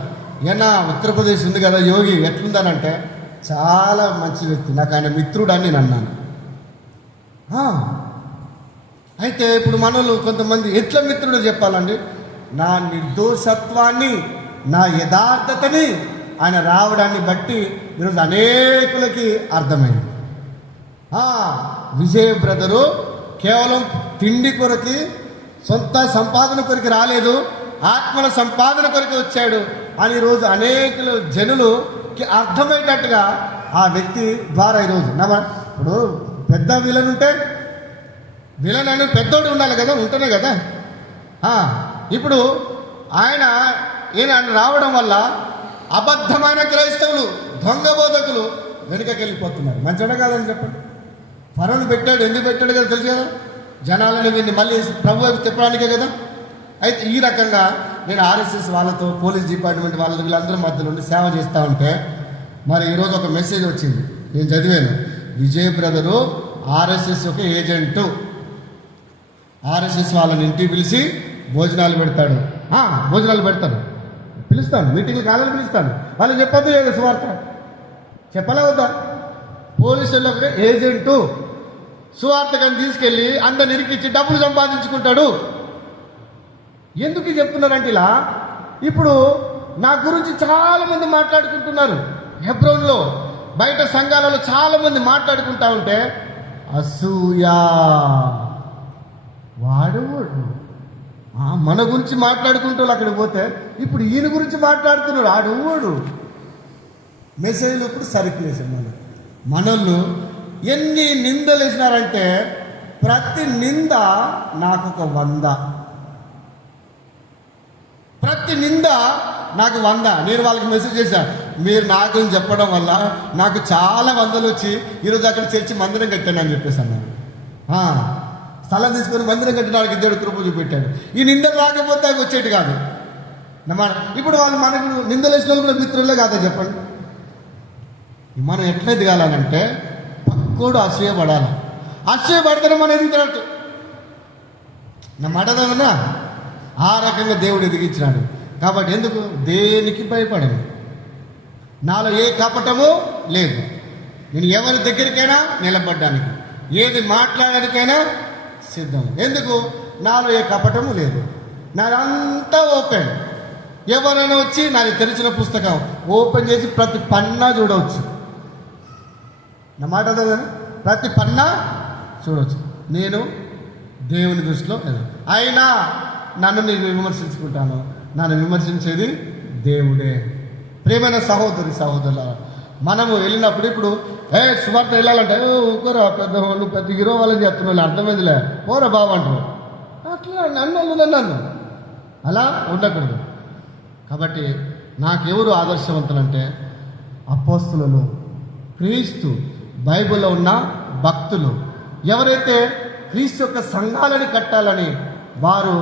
ఏనా ఉత్తరప్రదేశ్ ఉంది కదా యోగి ఎట్లుందనంటే చాలా మంచి వ్యక్తి, నాకు ఆయన మిత్రుడు అని నేను అన్నాను. అయితే ఇప్పుడు మనలో కొంతమంది ఎట్లా మిత్రుడు చెప్పాలండి? నా నిర్దోషత్వాన్ని, నా యథార్థతని ఆయన రావడాన్ని బట్టి ఈరోజు అనేకులకి అర్థమైంది. విజయ్ బ్రదరు కేవలం తిండి కొరకి, సొంత సంపాదన కొరకు రాలేదు, ఆత్మల సంపాదన కొరకు వచ్చాడు అని ఈరోజు అనేకులు జనులుకి అర్థమయ్యేటట్టుగా ఆ వ్యక్తి ద్వారా ఈరోజు ఇప్పుడు పెద్ద విలన్ ఉంటే విలన్ అని పెద్దోడు ఉండాలి కదా, ఉంటేనే కదా. ఇప్పుడు ఆయన రావడం వల్ల అబద్ధమైన క్రైస్తవులు, దొంగ బోధకులు వెనుకకి వెళ్ళిపోతున్నారు. మంచిగా కాదని చెప్పండి. ఫరోను పెట్టాడు, ఎందుకు పెట్టాడు కదా తెలుసు కదా, జనాలని వీరిని మళ్ళీ ప్రభు వైపు తిప్పడానికే కదా. అయితే ఈ రకంగా నేను ఆర్ఎస్ఎస్ వాళ్ళతో, పోలీస్ డిపార్ట్మెంట్ వాళ్ళతో, వీళ్ళందరి మధ్యలో ఉండి సేవ చేస్తూ ఉంటే మరి ఈరోజు ఒక మెసేజ్ వచ్చింది, నేను చదివాను. విజయ్ బ్రదరు ఆర్ఎస్ఎస్ యొక్క ఏజెంటు, ఆర్ఎస్ఎస్ వాళ్ళని ఇంటికి పిలిచి భోజనాలు పెడతాడు. భోజనాలు పెడతాడు, పిలుస్తాను, మీటింగ్లు కాలని పిలుస్తాను. వాళ్ళు చెప్పొద్దు లేదు సువార్త, చెప్పలే వద్దా? పోలీసుల ఏజెంటు సువార్తకని తీసుకెళ్ళి అందరిని ఇరికిచ్చి డబ్బులు సంపాదించుకుంటాడు. ఎందుకు చెప్తున్నారంటే ఇలా, ఇప్పుడు నా గురించి చాలా మంది మాట్లాడుకుంటున్నారు. హెబ్రోన్లో బయట సంఘాలలో చాలా మంది మాట్లాడుకుంటా ఉంటే అసూయ, వాడు మన గురించి మాట్లాడుకుంటూ అక్కడికి పోతే ఇప్పుడు ఈయన గురించి మాట్లాడుతున్నాడు. ఆడు మెసేజ్లు ఇప్పుడు సరుకులు వేసాడు. మనోళ్ళు ఎన్ని నిందలు వేసినారంటే ప్రతి నింద నాకు ఒక 100, ప్రతి నింద నాకు 100. నేను వాళ్ళకి మెసేజ్ చేశాను, మీరు నాకు చెప్పడం వల్ల నాకు చాలా 100లు వచ్చి ఈరోజు అక్కడ చర్చి మందిరం కట్టాను అని చెప్పేసాను. నేను స్థలం తీసుకొని మందిరం కట్టడానికి దేవుడు కృప చూపెట్టాడు. ఈ నిందలు రాకపోతే అవి వచ్చేటి కాదు. ఇప్పుడు వాళ్ళు మనకు నిందలు వేసిన వాళ్ళు కూడా మిత్రులే కాదా చెప్పండి. మనం ఎట్లా ఎదగాలంటే పక్కోడు అసూయపడాలి. అసూయపడితేనే మనం ఎదుగుతున్నట్టు. నా మాట ఏదన్నా ఆ రకంగా దేవుడు ఎదిగించినాడు. కాబట్టి ఎందుకు దేనికి భయపడను, నాలో ఏ కపటము లేదు. నేను ఎవరి దగ్గరికైనా నిలబడ్డానికి, ఏది మాట్లాడడానికైనా సిద్ధం. ఎందుకు? నాలో ఏ కపటము లేదు, నాదంతా ఓపెన్. ఎవరైనా వచ్చి నాది తెరిచిన పుస్తకం ఓపెన్ చేసి ప్రతి పన్నా చూడవచ్చు. నా మాట కదా, ప్రతి పన్నా చూడవచ్చు. నేను దేవుని దృష్టిలో అయినా నన్ను నేను విమర్శించుకుంటాను, నన్ను విమర్శించేది దేవుడే. ప్రియమైన సహోదరి సహోదరుల, మనము వెళ్ళినప్పుడు ఇప్పుడు సువార్త వెళ్ళాలంటే ఊరుకోరా పెద్ద వాళ్ళు పెద్ద హీరో వాళ్ళని చెప్తున్నా అర్థమైందిలే పోరా బాబు అంటారు. అట్లా నన్ను అలా ఉండకూడదు. కాబట్టి నాకెవరు ఆదర్శవంతులంటే అపోస్తలులు, క్రీస్తు, బైబిల్లో ఉన్న భక్తులు. ఎవరైతే క్రీస్తు యొక్క సంఘాలను కట్టాలని వారు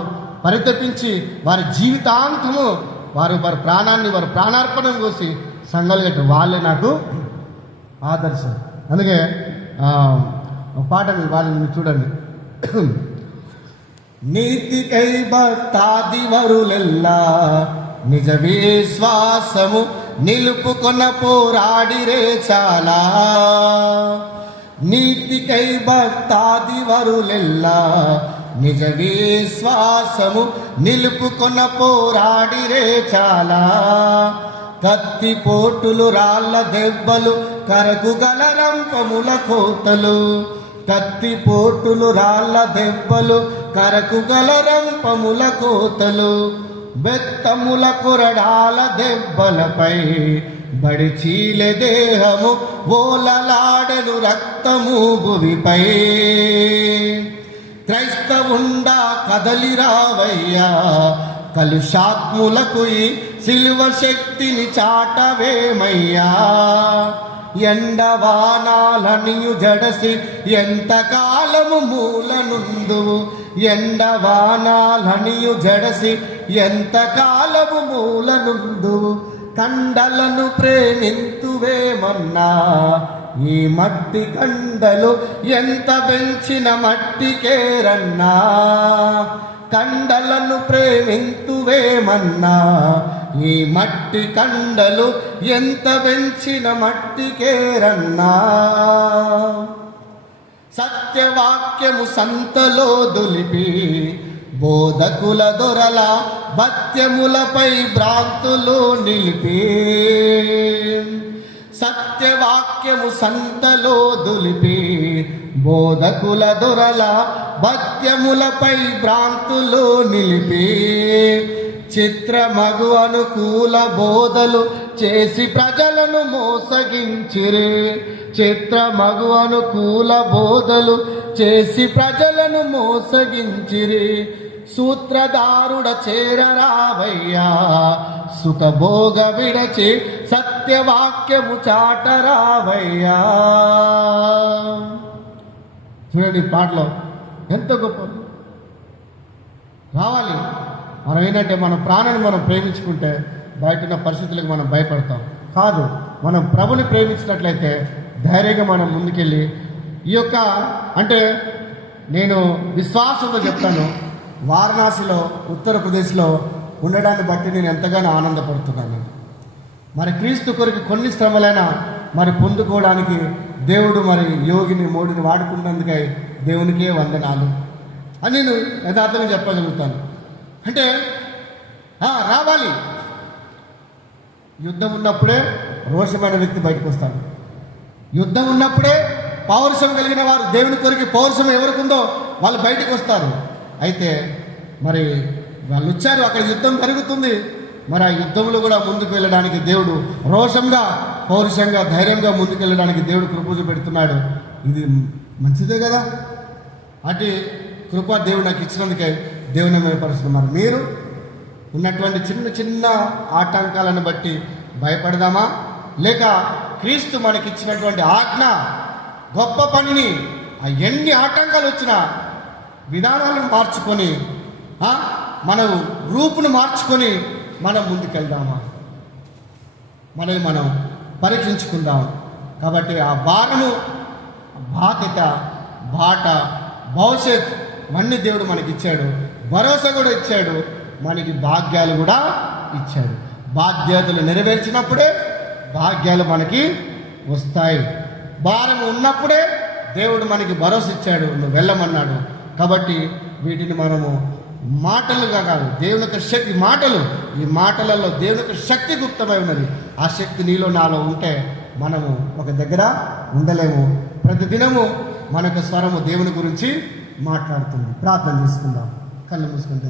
పరితపించి వారి జీవితాంతము వారి ప్రాణాన్ని వారు ప్రాణార్పణం కోసి సంఘాలు కట్టారు, వాళ్ళే నాకు ఆదర్శం. అందుకే పాట వాళ్ళని చూడండి. నీతికై భక్తాదివరులెల్లా నిజ విశ్వాసము నిలుపుకొన పోరాడిరే చాలా. నీతికై భక్తాదివరులెల్లా నిజ విశ్వాసము నిలుపుకొన పోరాడిరే చాలా. కత్తి పోటులు రాళ్ళ దెబ్బలు కరకు గల రంపముల కోతలు. కత్తి పోటులు రాళ్ళ దెబ్బలు కరకు గల రంపముల కోతలు. బెత్తముల కొరడాల దెబ్బలపై బడి చీలె దేహము ఓలలాడెను రక్తము భువిపై. క్రైస్తవుండా కదలిరావయ్యా కలుషాత్ములకు ఈ సిలువ శక్తిని చాటవేమయ్యా. ఎండవానాలనియు జడసి ఎంతకాలము మూలనుందువు. ఎండవానాలనియు జడసి ఎంతకాలము మూలనుందువు. కండలను ప్రేమింతువేమన్నా ఈ మట్టి కండలు ఎంత పెంచిన మట్టికేరన్నా. కండలను ప్రేమింతువేమన్నా ఈ మట్టి కండలు ఎంత పెంచిన మట్టికేరన్నా. సత్యవాక్యము సంతలో దులిపి బోధకుల దొరల భత్యములపై భ్రాంతులు నిలిపి. సత్యవాక్యము సంతలో దులిపి బోధకుల దొరల భత్యములపై భ్రాంతులు నిలిపి. చిత్రమగు అనుకూల బోధలు చేసి ప్రజలను మోసగించిరి. చిత్రమగు అనుకూల బోధలు చేసి ప్రజలను మోసగించిరి. సూత్రధారుడ చేరరావయ్యా సుఖభోగ విడచి సత్యవాక్యము చాటరావయ్యా. చూడండి పాటలో ఎంత గొప్ప రావాలి. మనం ఏంటంటే మన ప్రాణాన్ని మనం ప్రేమించుకుంటే బయట ఉన్న పరిస్థితులకు మనం భయపడతాం. కాదు, మనం ప్రభుని ప్రేమించినట్లయితే ధైర్యంగా మనం ముందుకెళ్ళి ఈ యొక్క అంటే నేను విశ్వాసంతో చెప్తాను, వారణాసిలో ఉత్తరప్రదేశ్లో ఉండడాన్ని బట్టి నేను ఎంతగానో ఆనందపడుతున్నాను. మరి క్రీస్తు కొరకు కొన్ని శ్రమలైనా మరి పొందుకోవడానికి దేవుడు మరి యోగిని మోడిని వాడుకున్నందుకై దేవునికే వందనాలు అని నేను యథార్థంగా చెప్పగలుగుతాను. అంటే రావాలి. యుద్ధం ఉన్నప్పుడే రోషమైన వ్యక్తి బయటకు వస్తాడు. యుద్ధం ఉన్నప్పుడే పౌరుషం కలిగిన వారు దేవుని కొరకు పౌరుషం ఎవరికి ఉందో వాళ్ళు బయటకు వస్తారు. అయితే మరి వాళ్ళు వచ్చారు, అక్కడ యుద్ధం జరుగుతుంది. మరి ఆ యుద్ధంలో కూడా ముందుకు వెళ్ళడానికి దేవుడు రోషంగా, పౌరుషంగా, ధైర్యంగా ముందుకు వెళ్ళడానికి దేవుడు కృప చూపెడుతున్నాడు. ఇది మంచిదే కదా. అటు కృప దేవుడు నాకు ఇచ్చినందుకే దేవుని మేలుపరుస్తున్నారు. మీరు ఉన్నటువంటి చిన్న చిన్న ఆటంకాలను బట్టి భయపడదామా, లేక క్రీస్తు మనకిచ్చినటువంటి ఆజ్ఞ గొప్ప పనిని ఎన్ని ఆటంకాలు వచ్చినా విధానాలను మార్చుకొని మన రూపును మార్చుకొని మనం ముందుకెళ్దామా, మనల్ని మనం పరీక్షించుకుందాం. కాబట్టి ఆ భారము, బాధ్యత, బాట, భవిష్యత్ అన్ని దేవుడు మనకి ఇచ్చాడు. భరోసా కూడా ఇచ్చాడు, మనకి భాగ్యాలు కూడా ఇచ్చాడు. బాధ్యతలు నెరవేర్చినప్పుడే భాగ్యాలు మనకి వస్తాయి. భారం ఉన్నప్పుడే దేవుడు మనకి భరోసా ఇచ్చాడు, నువ్వు వెళ్ళమన్నాడు. కాబట్టి వీటిని మనము మాటలుగా కాదు, దేవుని యొక్క శక్తి మాటలు, ఈ మాటలలో దేవుని యొక్క శక్తి గుప్తమై ఉన్నది. ఆ శక్తి నీలో నాలో ఉంటే మనము ఒక దగ్గర ఉండలేము. ప్రతిదినము మన యొక్క స్వరము దేవుని గురించి మాట్లాడుతుంది. ప్రార్థన చేసుకుందాం, కళ్ళు మూసుకుంటే